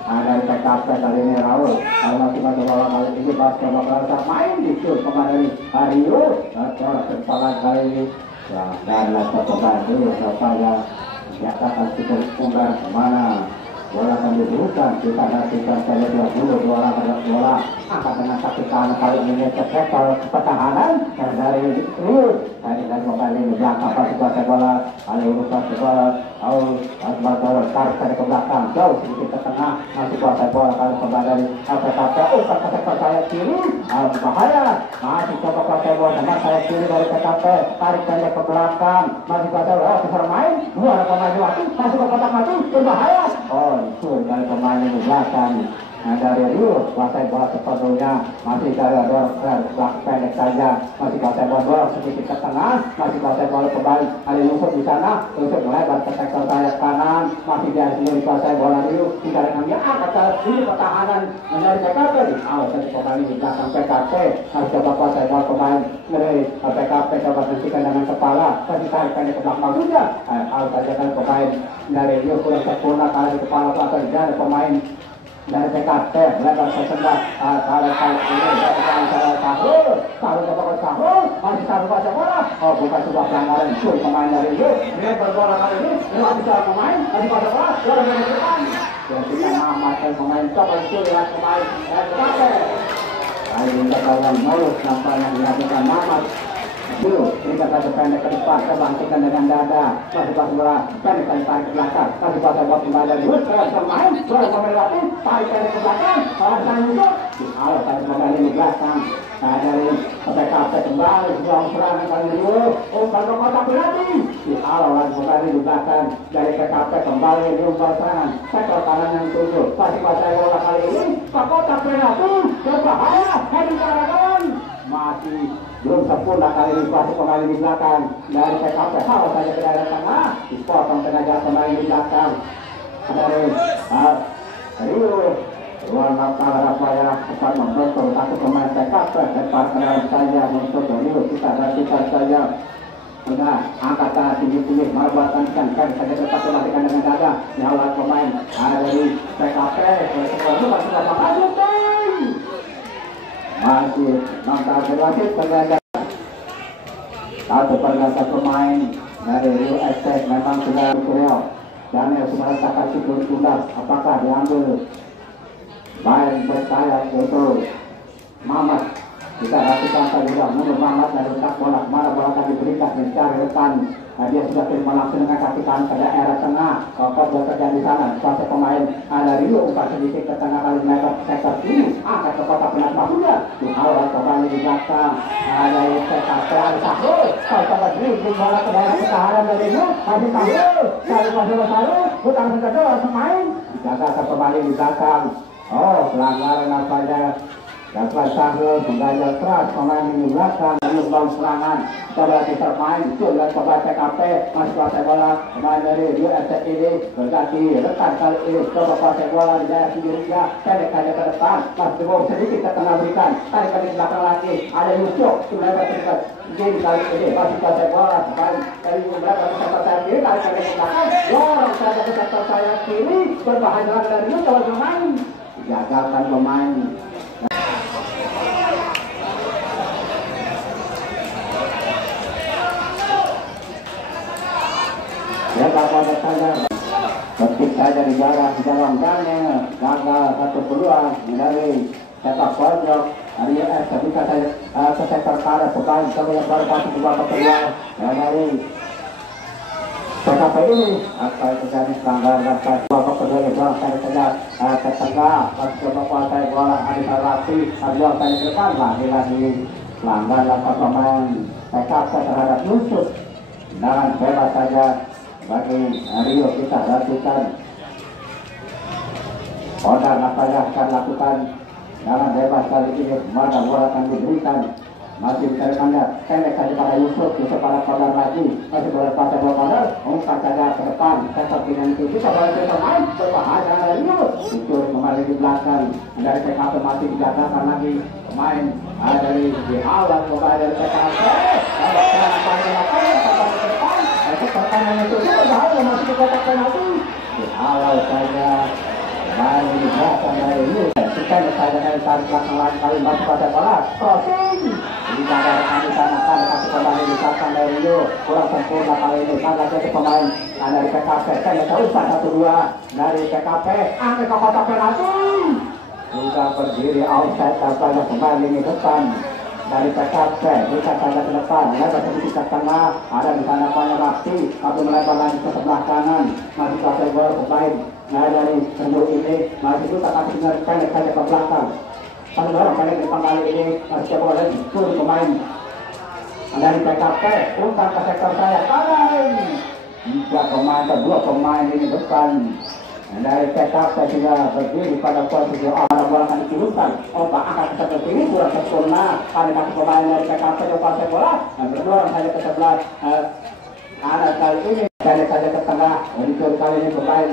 Dari TKP kali ini Raul, masih bola kali ini basket bakal main dicuri pemain dari Rio, kesempatan kali ini dan lakukan pemain dulu supaya nyatakan kita unggar kemana bola akan diberikan, kita nantikan saja 20 bola angkat dengan kaki kanan kali ini ke sektor pertahanan dari Rio, dari kembali di belakang pasti bola kali ini pasti bola Asbar tarik dari ke belakang jauh sedikit ke tengah, masih kuasai bola kali kembali dari TKP umpan ke sektor sayap kiri, bahaya masih coba kuasai bola dengan sayap kiri dari TKP, tarik saja ke belakang, masih kuasai bola besar main, dua pemain waktu masuk ke kotak mati, berbahaya itu dari pemain di belakang. Dari Rio kuasai bola sepenuhnya, masih dari belakang pendek saja, masih kuasai bola sedikit ke tengah, masih kuasai bola kembali kali Yusuf di sana, Yusuf melebar ke sektor sayap kanan, masih dia sendiri kuasai bola Rio, tidak ada yang angkat ini pertahanan dari TKP, dari pemain di belakang PKP, masih coba kuasai bola pemain dari PKP coba hentikan dengan kepala, masih tarik pendek ke belakang juga, saja kan pemain dari Rio kurang sempurna kali di kepala pelakon dari pemain dari TKP melebar ke sebelah kali ini dari Sahul masih Sahul baca bola, bukan sebuah pelanggaran, curi pemain dari Rio, melebar bola kali ini bisa pemain masih baca bola dari depan, dan kita mengamankan pemain coba curi pemain dari TKP. Kali ini kawan mulus nampaknya dilakukan Mamat dulu, ini kata pendek ke depan, kebangkitan dengan dada, masih pas bola, pendek tarik ke belakang, masih pas bola kembali dari Gus, pemain, bola melewati, tarik pendek ke belakang, kawasan itu, kalau tarik kembali di belakang, dari TKP kembali, buang serangan kali dulu, umpan ke kotak penalti, kalau lagi kembali di belakang, dari TKP kembali di umpan serangan, sektor kanan yang tujuh, masih pas bola kali ini, ke kotak penalti, berbahaya, heading kanan, masih belum sempurna kali ini pasti pemain di belakang dari TKP, kalau saja ke daerah tengah dipotong tenaga pemain di belakang dari Rio luar mata Rapaya cepat membentuk satu pemain TKP depan kenal saja untuk Rio, kita rasakan saja sudah angkat tinggi-tinggi marwatan kan saja dapat mematikan dengan dada nyawat pemain dari TKP masih nampak berwasit terhadap satu pergasa pemain dari Rio Estate memang sudah real dan yang semerasakan siklus tundas apakah diambil main bersayap untuk Mamat, kita rasakan saja menurut Mamat dari letak bola kemana bola akan diberikan mencari rekan. Dia sudah terima langsung dengan kaki kanan ke daerah tengah, kalau terjadi di sana, kuasa pemain ada Rio umpan sedikit ke tengah kali melebar sektor kiri, angkat ke kotak penalti juga, di awal kembali di belakang, ada TKP ada Sahul, kalau coba dribbling bola ke daerah pertahanan dari Rio, masih Sahul, cari Sahul, putaran kedua pemain, dijaga kembali di belakang, pelanggaran nampaknya. Dapat Sahul mengganjal keras pemain di belakang menyumbang serangan coba bisa main sudah coba TKP masih kuasai bola pemain dari USS ini berganti rekan kali ini coba kuasai bola di daerah sendirinya pendek-pendek ke depan masih bom sedikit ke tengah berikan tarik ke belakang lagi ada Yusuf sudah berterikat jadi kali ini masih kuasai bola pemain dari belakang sektor sayap kiri tarik ke belakang lorong saja ke sektor sayap kiri berbahaya dari Yusuf coba bermain dijagalkan pemain. Ya kalau saja ketik saja di dalam gangnya gagal satu peluang dari sepak pojok Rio S ketika saya ke sektor kanan pemain yang baru masuk di babak kedua dari TKP ini apa yang terjadi pelanggaran dan babak kedua yang bola saya saja ke tengah masuk ke kuasai bola Adisa Rafi bola saya ke depan lagi pelanggaran lakukan pemain TKP terhadap Yusuf dan bebas saja bagi Rio kita lakukan order apa yang akan lakukan dalam bebas kali ini mana bola akan diberikan masih mencari mandat, pendek saja pada Yusuf pada Kodar lagi, masih boleh pasang bola Kodar, umpan saja ke depan, sektor pilihan itu bisa boleh bermain, berbahaya dari Yusuf, itu kembali di belakang, dari PKP masih dijagakan lagi, pemain dari dihalang kembali dari PKP, pertandingan itu berbahaya masih di kotak penalti, dihalau saja. Dan di belakang dari ini, kita saja dari tarik belakang lagi kali masuk pada bola, crossing, dijaga di sana kan kasih kembali di belakang dari itu, kurang sempurna kali ini, sangat jadi pemain dari PKP, saya tahu 1-2 dari PKP, ambil ke kotak penalti, sudah berdiri outside tampaknya kembali ini depan. Dari PKP, bisa saja ke depan, lebar sedikit ke tengah, ada di sana banyak Bakti, tapi melebar lagi ke sebelah kanan, masih pakai bola pemain. Nah dari penduduk ini masih bisa kasih tinggal pendek saja ke belakang. Satu orang pendek di depan kali ini masih coba lagi turun pemain dari PKP umpan ke sektor saya kanan. Tiga pemain atau dua pemain ini depan. Dari PKP juga berdiri pada posisi awal bola akan dikirimkan. Ombak akan seperti ini kurang sempurna. Pada kaki pemain dari PKP coba bola dan berdua saja ke sebelah ada kali ini. Pendek saja ke tengah, untuk kali ini bermain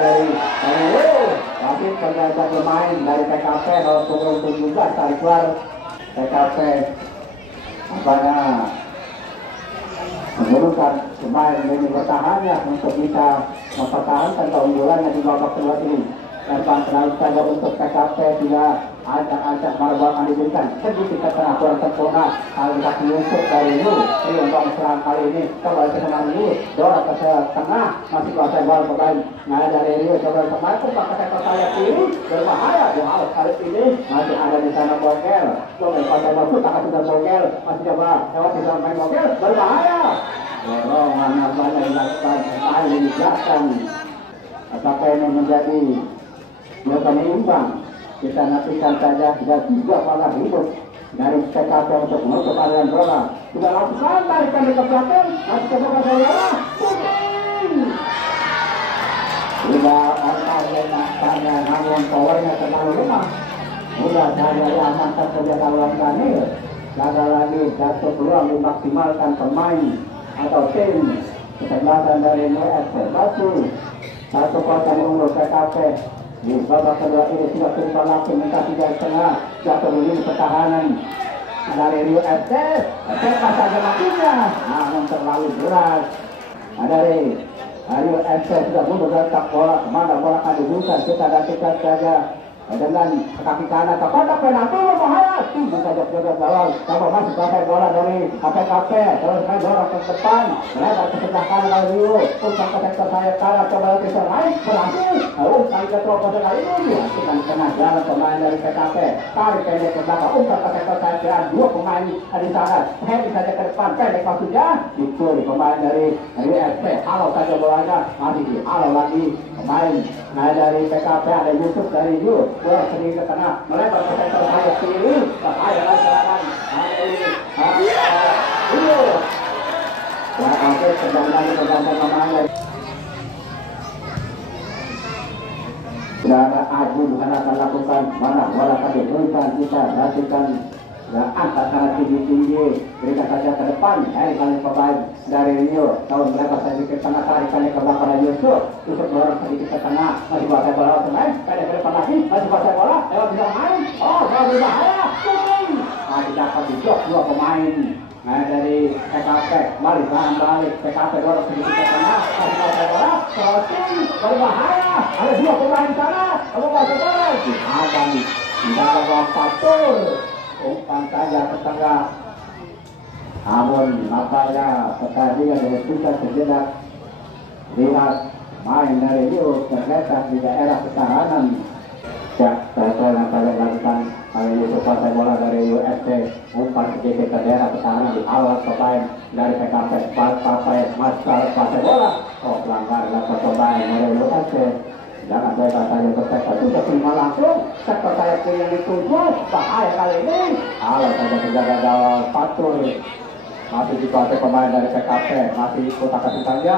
dari wasit penjaga bermain dari PKP kalau turun 17 tarik keluar PKP apanya menggunakan pemain ini bertahannya untuk bisa mempertahankan keunggulannya di babak kedua ini. Terbang terlalu saja untuk PKP tidak ajak-ajak marah akan diberikan sedikit ke tengah kurang sempurna kali kaki Yusuf dari Yu untuk serang kali ini kembali ke tengah Yu dorong ke tengah masih kuasa bola pemain nah dari Yu coba pemain umpan ke sektor sayap kiri berbahaya di hal kali ini masih ada di sana Bogel coba kuasa bola tak sudah Bogel masih coba lewat di sana main Bogel berbahaya dorongan nampaknya dilakukan kali di belakang apakah ini menjadi bukan imbang. Kita nantikan saja sudah 3 bola hidup dari PKP untuk menutup aliran bola. Sudah lakukan tarikan ke belakang, masih ke bola bola. Sudah orang nampaknya namun powernya terlalu lemah. Sudah saya amankan penjaga lawan Daniel. Gagal lagi satu peluang dimaksimalkan pemain atau tim kesebelasan dari NSC Batu. 1-0 unggul PKP. Di babak kedua ini sudah terima langsung minta 3 setengah jatuh di pertahanan dari Rio FC bebas saja lakunya namun terlalu berat dari Rio FC sudah mundur dari tak bola kemana bola akan dibuka kita nantikan saja dengan kaki kanan kepada penalti bahaya tinggi saja sudah gawang sama masih pakai bola dari PKP terus main dorong ke depan melebar ke sebelah kanan dari Rio umpan ke sektor sayap kanan coba lagi serang berhasil umpan ke teropos kali ini dihasilkan di tengah jalan pemain dari PKP tarik pendek ke belakang umpan ke sektor sayap kanan 2 pemain di sana pendek saja ke depan pendek maksudnya itu pemain dari FC halau saja bolanya masih dihalau lagi pemain dari PKP ada Yusuf dari Rio bola sedikit ke tengah melebar ke sektor sayap kiri bahaya lagi serangan PKP sedang lagi bergantung pemain tidak ada aju bukan akan lakukan mana bola akan diberikan kita perhatikan ya angkat sangat tinggi-tinggi berikan saja ke depan dari kali pemain dari Rio tahun berapa sedikit ke tengah tarikannya ke belakang Yusuf dorong sedikit ke tengah masih kuasa bola pemain pendek ke depan lagi masih kuasa bola lewat bisa main bola berbahaya masih dapat dijok 2 pemain dari PKP balik tahan balik PKP dorong sedikit ke tengah masih kuasa bola crossing berbahaya ada 2 pemain di sana kalau kuasa bola ada nih tidak ada fatur umpan saja ke tengah namun nampaknya pertandingan dihentikan sejenak lihat main dari Rio terletak di daerah pertahanan ya saya nampaknya lakukan kali ini kuasa bola dari UFC umpan sedikit ke daerah pertahanan di awal pemain dari PKP masalah kuasa bola pelanggar lakukan pemain dari UFC jangan bebas saja bersektor sudah terima langsung sektor sayap kiri yang dituju bahaya kali ini kalau saja penjaga gawang Fatul masih dikuasai pemain dari PKP masih kotak kasih saja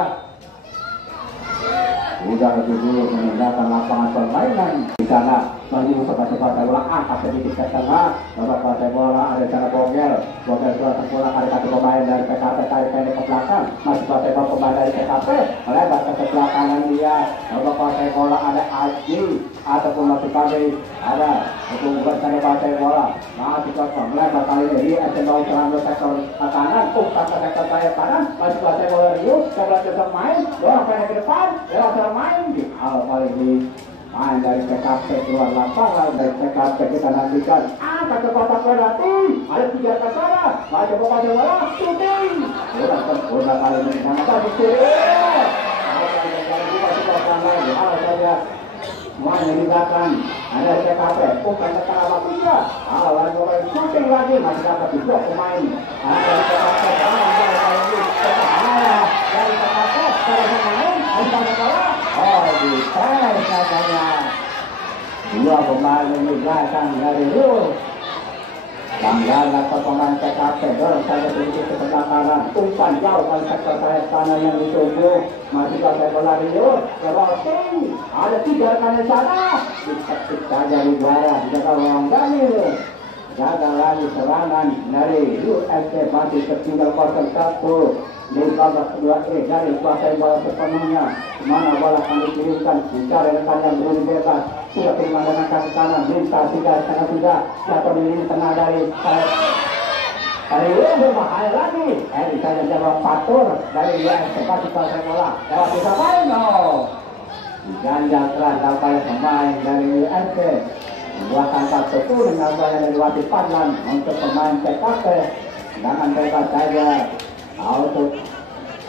sudah lebih dulu meninggalkan lapangan permainan di sana. Maju sebagai partai bola angkat sedikit ke tengah, babak partai bola ada cara Bogel bola terpulang ada satu pemain dari PKP tarik pendek ke belakang, masih partai bola pemain dari PKP melebar ke sebelah kanan dia, babak partai bola ada Aji ataupun masih kali ada keunggulan dari partai bola masih kosong melebar kali ini di SMBau serang sektor kanan, umpan ke sektor sayap kanan, masih partai bola Rio sebelah jasa main, dorong pendek ke depan, dorong main di awal kali ini. Main dari PKP keluar lapangan, dari PKP kita nantikan angkat ke kotak penalti, ada 3 ke sana, macam pokoknya bola, shooting sudah sempurna kali ini, nama tadi shooting saja semuanya digunakan, ada PKP, bukan ke tengah waktunya, awal bola shooting lagi, masih dapat diblok pemain, ada PKP, dari PKP, dari pemain, ada bola. Oh, di tes katanya. Dua pemain meninggalkan dari Rio. Tanggal atau pemain PKP dorong saja sedikit ke sebelah kanan. Umpan jauh dari sektor sayap kanan yang dituju. Masih partai bola Rio. Crossing. Ada 3 rekan di sana. Diketik saja di luar. Dijaga orang Daniel. Jaga lagi serangan dari UFC masih tertinggal 0-1 di babak kedua dari kuasai bola sepenuhnya, mana bola akan dikirimkan mencari rekan yang belum bebas, sudah terima dengan kaki kanan, minta 3 setengah sudah jatuh di tengah dari berbahaya lagi, bisa jawab patur dari UFC masih kuasai bola lewat bisa main ganjal keras sampai pemain dari UFC membuahkan kartu kuning yang dari Padlan untuk pemain PKP dengan bebas saja. Untuk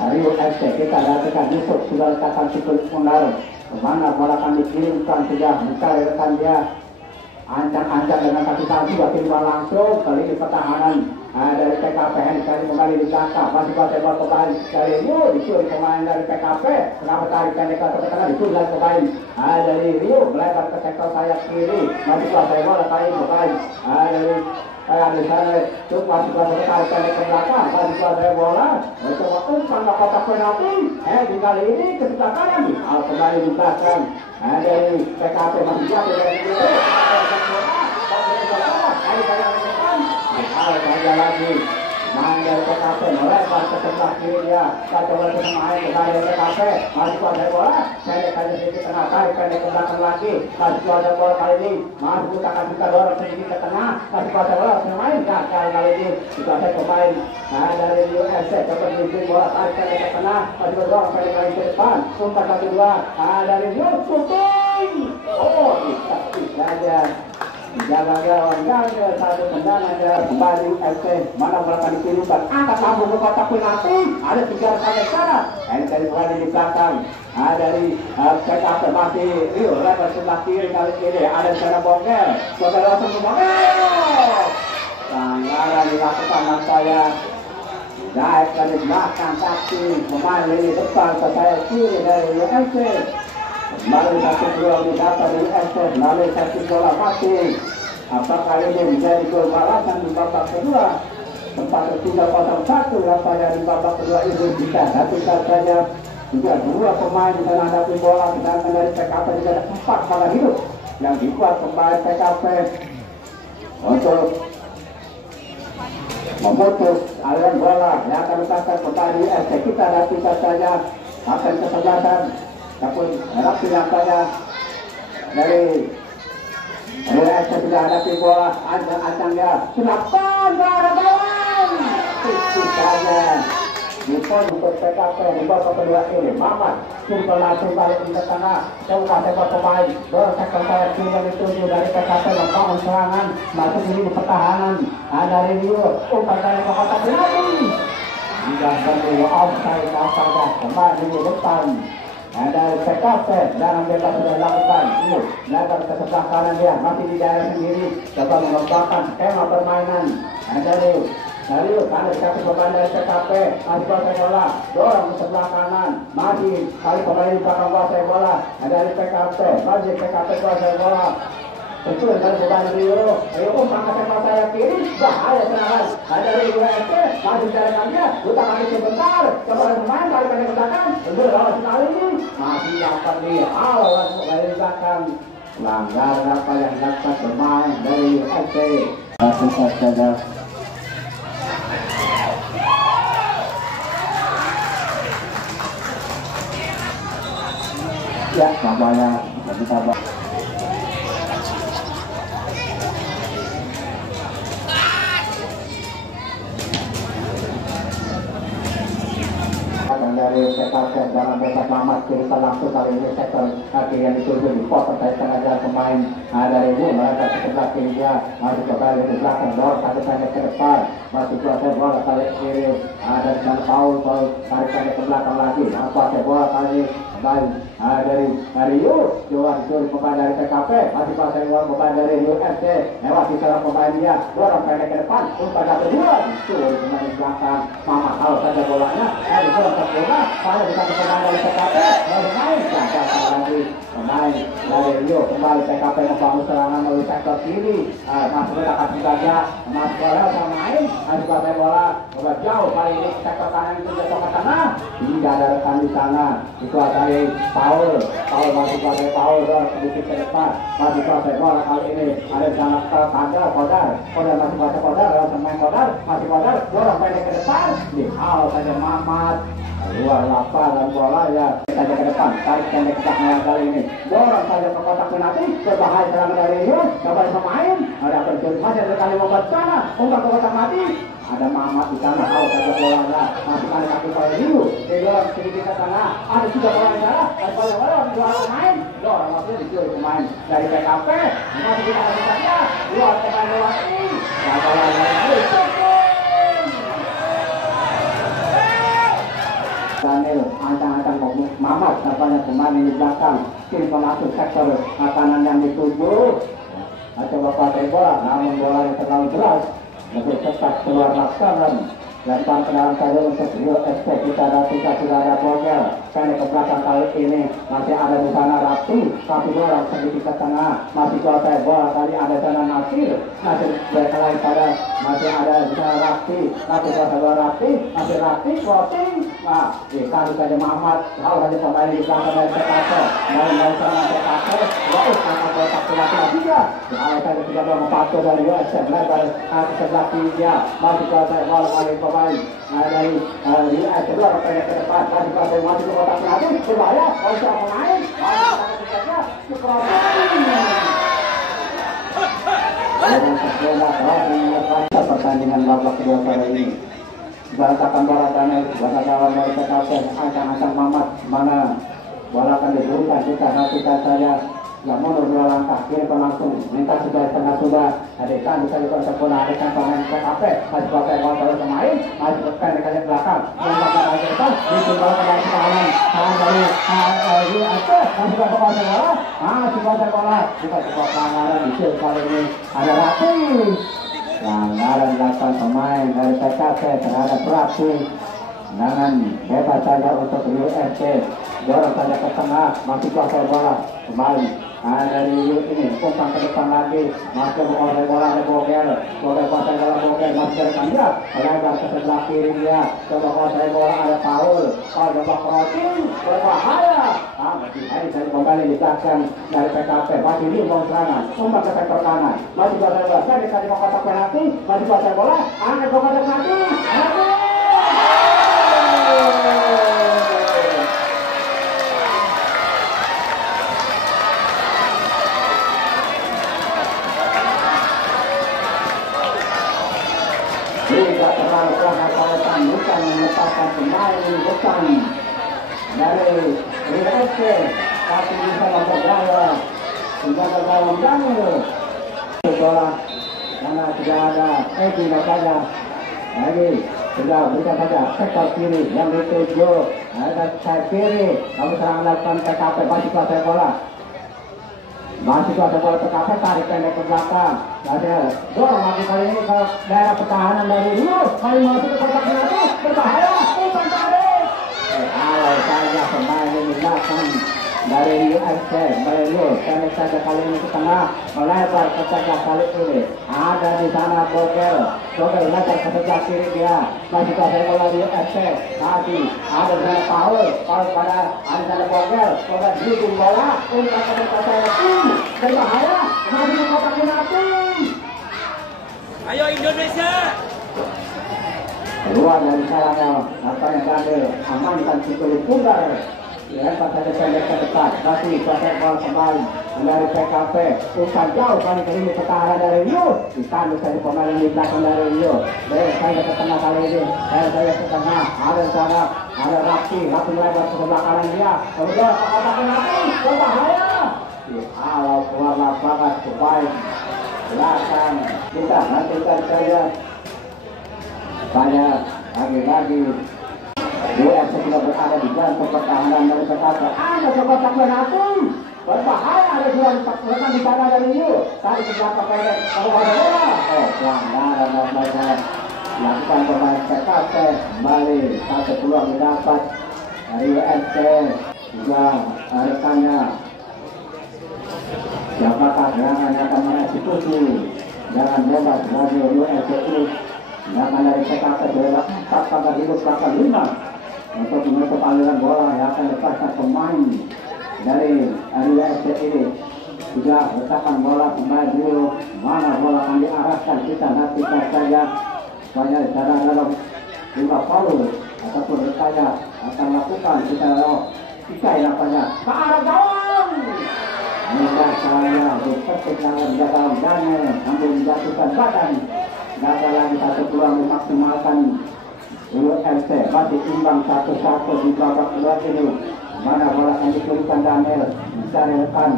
Rio FC kita dapatkan Yusuf sudah letakkan sikul Mundar kemana bola akan dikirimkan, sudah mencari rekan dia, ancang-ancang dengan kaki kaki sudah terima langsung kali di pertahanan dari PKP kali kembali di belakang, masih partai bola pemain dari Rio, dicuri pemain dari PKP, kenapa tarik pendek ke tengah, dicuri lagi pemain dari Rio, melebar ke sektor sayap kiri, masih partai bola kali pemain dari di sana itu masih tarik pendek ke belakang, masih partai bola coba umpan ke kotak penalti, di kali ini ke sebelah kanan, kembali di belakang dari PKP masih jatuh dari Rio, saja lagi main dari PKP melebar ke sebelah kiri dia, kita coba kita main dari PKP, masih kuasai bola, pendek saja sedikit tengah, tarik pendek ke belakang lagi, masih kuasai bola kali ini, masih putakan kita dorong sedikit ke tengah, masih kuasai bola, pemain gagal kali ini, dikuasai pemain dari UFC, coba diisi bola, tarik pendek ke tengah, masih dorong pendek lagi ke depan, umpan 1-2, dari Rio, shooting, dikasih saja. Jaga gawang gagal satu tendangan dari kembali FC mana bola akan dikirimkan, angkat lambung ke kotak penalti, ada 3 rekan di sana, dari bola di belakang dari PKP masih Rio lebar sebelah kiri kali ini, ada di sana Bogel langsung ke Bogel, pelanggaran dilakukan saya naik dari belakang kaki pemain ini depan ke sayap kiri dari UFC. Kembali 1-2 didata dari FC melalui satu bola mati. Apakah ini menjadi gol balasan di babak kedua? Tempat tertinggal 0-1 yang pada di babak kedua ini bisa hatikan saja juga 2 pemain bisa menghadapi bola, sedangkan dari PKP juga ada 4 bola hidup yang dibuat pemain PKP untuk memutus aliran bola yang akan dilakukan kembali FC kita hatikan saja akan kesebelasan. Tapi rapi nampaknya dari FC sudah hadapi bola, ancang-ancangnya kenapa nggak ada gawang? Itu saja di poin untuk PKP di babak kedua ini. Mamat simpel langsung balik di tengah, coba sepak pemain bersektor sayap kiri yang dituju dari PKP membangun serangan, masuk di pertahanan dari Rio, umpan dari kotak penalti tidak perlu offside kembali di depan. Dari PKP dalam bebas sudah dilakukan, lebar ke sebelah kanan dia, masih di daerah sendiri, coba mengembangkan skema permainan. Dari ada satu pemain dari PKP, masih kuasai bola, dorong ke sebelah kanan, masih kali pemain di belakang kuasai bola. Dari PKP, masih PKP kuasai bola. Itu dari beban Rio umpan ke sebelah sayap kiri, bahaya serangan. Dari UFC masih jalanannya, putar kaki sebentar, coba pemain kali pendek ke belakang, lawan sekali ini. masih dapat dihalau dari belakang. Pelanggaran apa yang dapat bermain dari FC. Singkat saja. Ya, namanya kita dari PKP dalam bebas Mamat kita langsung kali ini sektor kaki yang dituju di pos terkait dengan pemain dari ini mereka sebelah kiri dia masih kembali di belakang bola satu pendek ke depan masih kuasa bola tarik kiri ada di sana Paul tarik pendek ke belakang lagi kuasa bola kali kembali dari Rio Johan Suri pemain dari PKP masih kuasa bola pemain dari UFC lewat di sana pemain dia bola pendek ke depan umpan kedua Suri pemain di belakang Mama tahu saja bolanya dari bola bola pada dikasih pemain dari PKP lalu main gagal lagi pemain dari Rio kembali PKP membangun serangan melalui sektor kiri masuk kasih saja masuk bola sama main masuk bola jauh kali ini sektor kanan itu jatuh ke tengah tidak ada rekan di sana dikuasai Paul masih kuasai Paul sedikit ke depan masih kuasai bola kali ini ada di sana Kodar masih kuasai Kodar pemain Kodar masih Kodar bola pendek ke depan dihalau saja Mamat luar lapangan bola ya saja ke depan tarik pendek ke kali ini dorong saja ke kotak penalti berbahaya serangan dari Rio dapat pemain ada terjun masih ada kali membuat sana umpan ke kotak mati ada Mamat di sana kalau saja bola masih kali kaki pada Rio dorong sedikit ke tengah ada juga bola di sana dan bola dua pemain dorong maksudnya dicuri pemain dari PKP masih kita kasih saja dua pemain bola ini bola Daniel ancang-ancang Mamat tampaknya pemain di belakang kiri pemasuk sektor kanan yang dituju coba pakai bola namun bola yang terlalu deras lebih cepat keluar laksanakan lempar ke dalam saja untuk Rio FC kita sudah ada Bogel pendek ke belakang kali ini masih ada di sana Raffi tapi bola sedikit ke tengah masih kuasai bola tadi ada sana Nasir masih berkelahi pada masih ada di sana Raffi tapi kuasai bola Raffi crossing dikasih saja Muhammad tahu saja pemain di belakang dari PKP dari sana PKP bagus angkat bola tak lagi ya dikasih saja sudah membantu dari Rio FC lebar ke sebelah kiri dia masih kuasai bola kali pemain dari kedua pendek ke depan masih ke kotak penalti berbahaya kalau siapa pemain pertandingan babak kedua kali ini balakan bola Daniel balakan bola PKP ancang-ancang Mamat mana bola akan diberikan kita nantikan saja yang mundur dua langkah kiri langsung minta sudah tengah sudah adekan bisa dikonsep bola adekan pemain PKP masih pakai bola terus pemain masih pendek ke belakang yang belakang ke depan dicoba ke dalam kanan dari masih pakai bola masih pakai bola kita coba pelanggaran di kali ini ada Raffi pelanggaran dilakukan pemain dari PKP terhadap Raffi dengan bebas saja untuk UFC dorong saja ke tengah masih kuasai bola kembali dari ini umpan ke depan lagi masih menguasai bola ada Bogel kuasai bola Bogel masih dari dia lebar ke sebelah kiri dia coba kuasai bola ada Paul coba crossing berbahaya masih hari dari kembali di belakang dari PKP masih di umpan serangan umpan ke sektor kanan masih kuasai bola saya dikasih mau kotak penalti masih kuasai bola angkat ke kotak penalti tidak terlalu kelihatan kalau bukan melepaskan pemain bukan dari UFC tapi bisa berdaya sudah berdalam Daniel bola karena sudah ada Edi saja lagi sudah berikan saja sektor kiri yang dituju ada sayap kiri kamu serang lakukan PKP masih kuasai bola masih kuasa bola PKP tarik pendek ke belakang dorong lagi kali ini ke daerah pertahanan dari Rio kali masuk ke kotak penalti berbahaya umpan tarik kalau saja pemain ini datang dari UFC Mario pendek saja kali ini ke tengah melebar ke sebelah kali ini ada di sana Bogel lebar ke sebelah kiri dia masih kuasai bola di UFC masih ada di sana Paul pada ada di sana Bogel dribble bola untuk mencapai berbahaya masih di kotak penalti. Ayo Indonesia. Keluar dari salahnya nampaknya Gandil amankan Sikuli Punggar dilempar saja pendek ke depan masih kuasai bola kembali dari PKP umpan jauh kali ini pertahanan dari Rio ditanduk dari pemain di belakang dari Rio dari saya ke tengah kali ini saya ke tengah ada sana ada Rafi melebar ke sebelah kanan dia kemudian kotak penalti berbahaya kalau keluar lapangan supaya belakang kita nantikan saja banyak lagi-lagi UFC sudah berada di jantung pertahanan dari PKP ada kotak penalti berbahaya ada dua rekan di sana dari Rio tadi sebelah pendek kalau ada bola pelanggaran namanya dilakukan pemain PKP kembali satu peluang didapat dari UFC juga rekannya siapakah yang akan mengeksekusi jangan bebas dari UFC ini jangan dari PKP bebas 4 pada hidup 85 untuk menutup aliran bola yang akan lepaskan pemain dari UFC ini sudah letakkan bola kembali dulu mana bola akan diarahkan kita nantikan saja banyak cara dalam 5 foul ataupun rekaya akan lakukan kita ikai nampaknya ke arah gawang mudah saya berpetik dalam dalam Daniel namun dijatuhkan badan gagal lagi satu peluang memaksimalkan UFC masih imbang 1-1 di babak kedua ini mana bola akan diberikan Daniel mencari rekan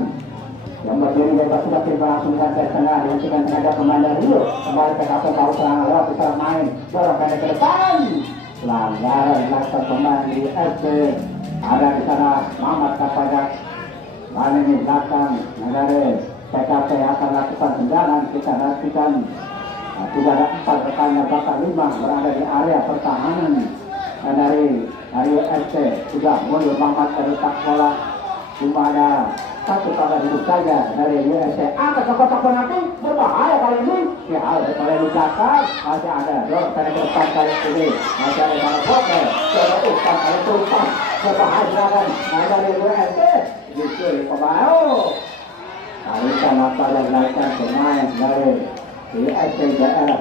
yang berdiri bebas sudah tiba langsung dengan ke tengah dengan tenaga pemain dari Rio kembali PKP tahu serangan lewat bisa main dorong pendek ke depan pelanggaran dilakukan pemain di FC ada di sana Mamat Kapadak mana ini belakang negara PKP akan lakukan tendangan kita nantikan sudah ada 4 rekannya bahkan 5 berada di area pertahanan dari UFC sudah mundur Mamat terletak bola cuma ada satu pada hidup saja dari UFC angkat ke kotak penalti berbahaya kali ini ya harus mulai dicatat masih ada dorong ke depan kali ini masih ada sana Bogel coba umpan kali umpan berbahaya serangan dari UFC justru pemain kali apa yang dilakukan pemain dari UFC daerah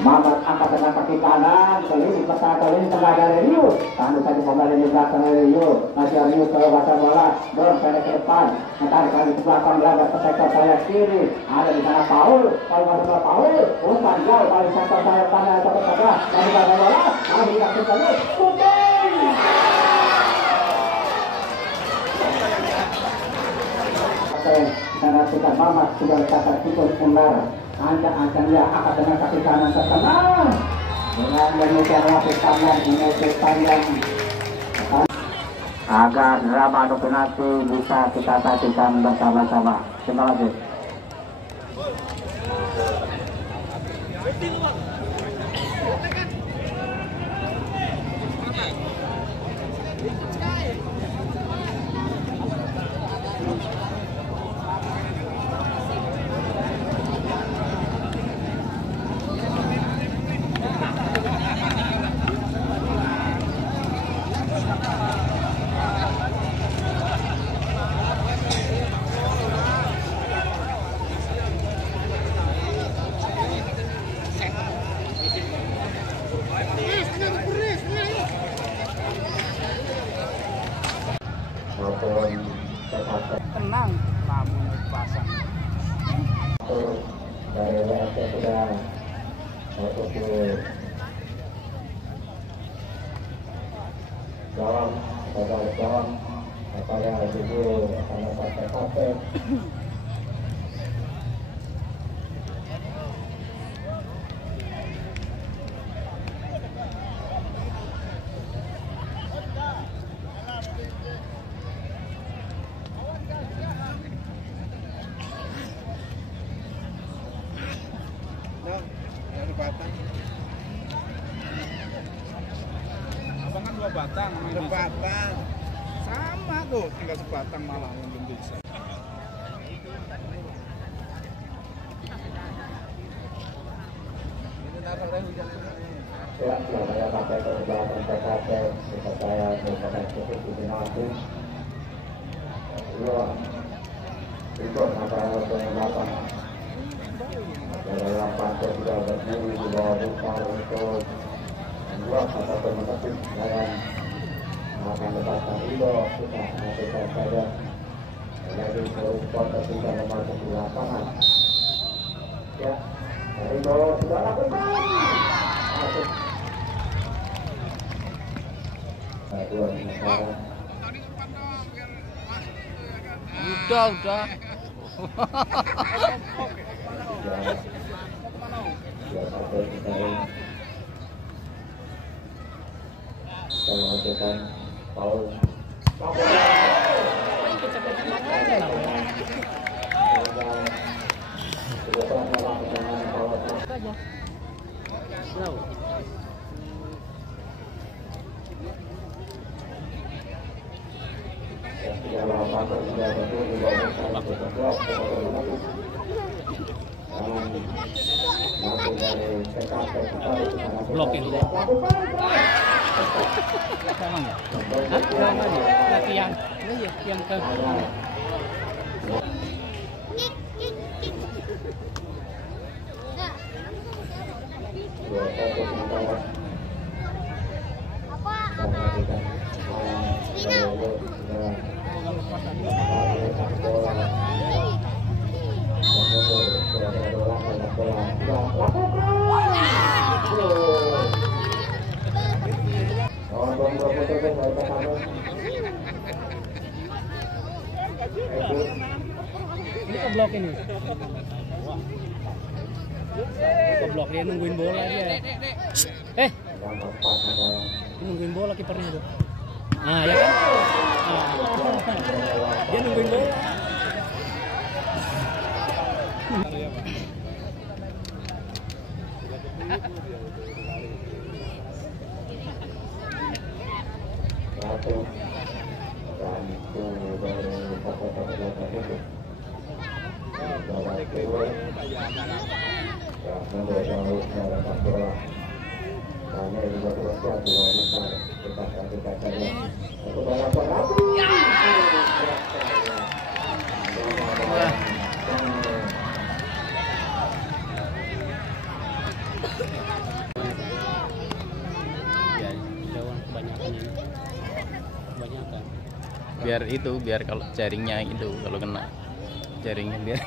Mamat angkat dengan kaki kanan keliling ke tengah keliling tengah dari Rio tanduk saja kembali di belakang dari Rio masih Rio ke baca bola dorong pendek ke depan menarik lagi ke belakang belajar ke sektor sayap kiri ada di sana Paul masuk ke Paul umpan jauh paling sektor sayap kanan atau ke tengah lagi baca bola lagi dikasih terus shooting kita nantikan Mamat sudah letakkan Sikuli Punggar Anda akan dengan kaki kanan ke tengah dengan demikian lapis kanan menuju panjang agar drama adu penalti bisa kita saksikan bersama-sama. Terima kasih. Tenang, namun pasang. Dari UFC sudah untuk gawang kepada judul karena PKP Abang kan 2 batang, Batang. Sama tuh, tinggal sebatang malah belum bisa. Ya, saya pakai kegiatan PKP, saya menggunakan cukup dinasti. Ya, itu sampai pengembangan. Dalam pasal sudah berdiri di bawah besar untuk membuat atau menetapkan dan akan mendapatkan ridho kita melakukan saja. Jadi supporter tidak memasuki di lapangan. Ya, ridho sudah lakukan. Udah. Melakukan Paul. Blok ini. Emang ya? Hah? Tiang. Iya, tiang ke. Ini ke blok ini. Ke blok dia nungguin bola dia. Nungguin bola kipernya tuh. Nah, ya kan? Dia nungguin bola. biar kalau jaringnya itu kalau kena jaringnya biar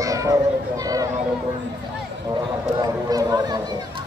Assalamualaikum warahmatullahi wabarakatuh.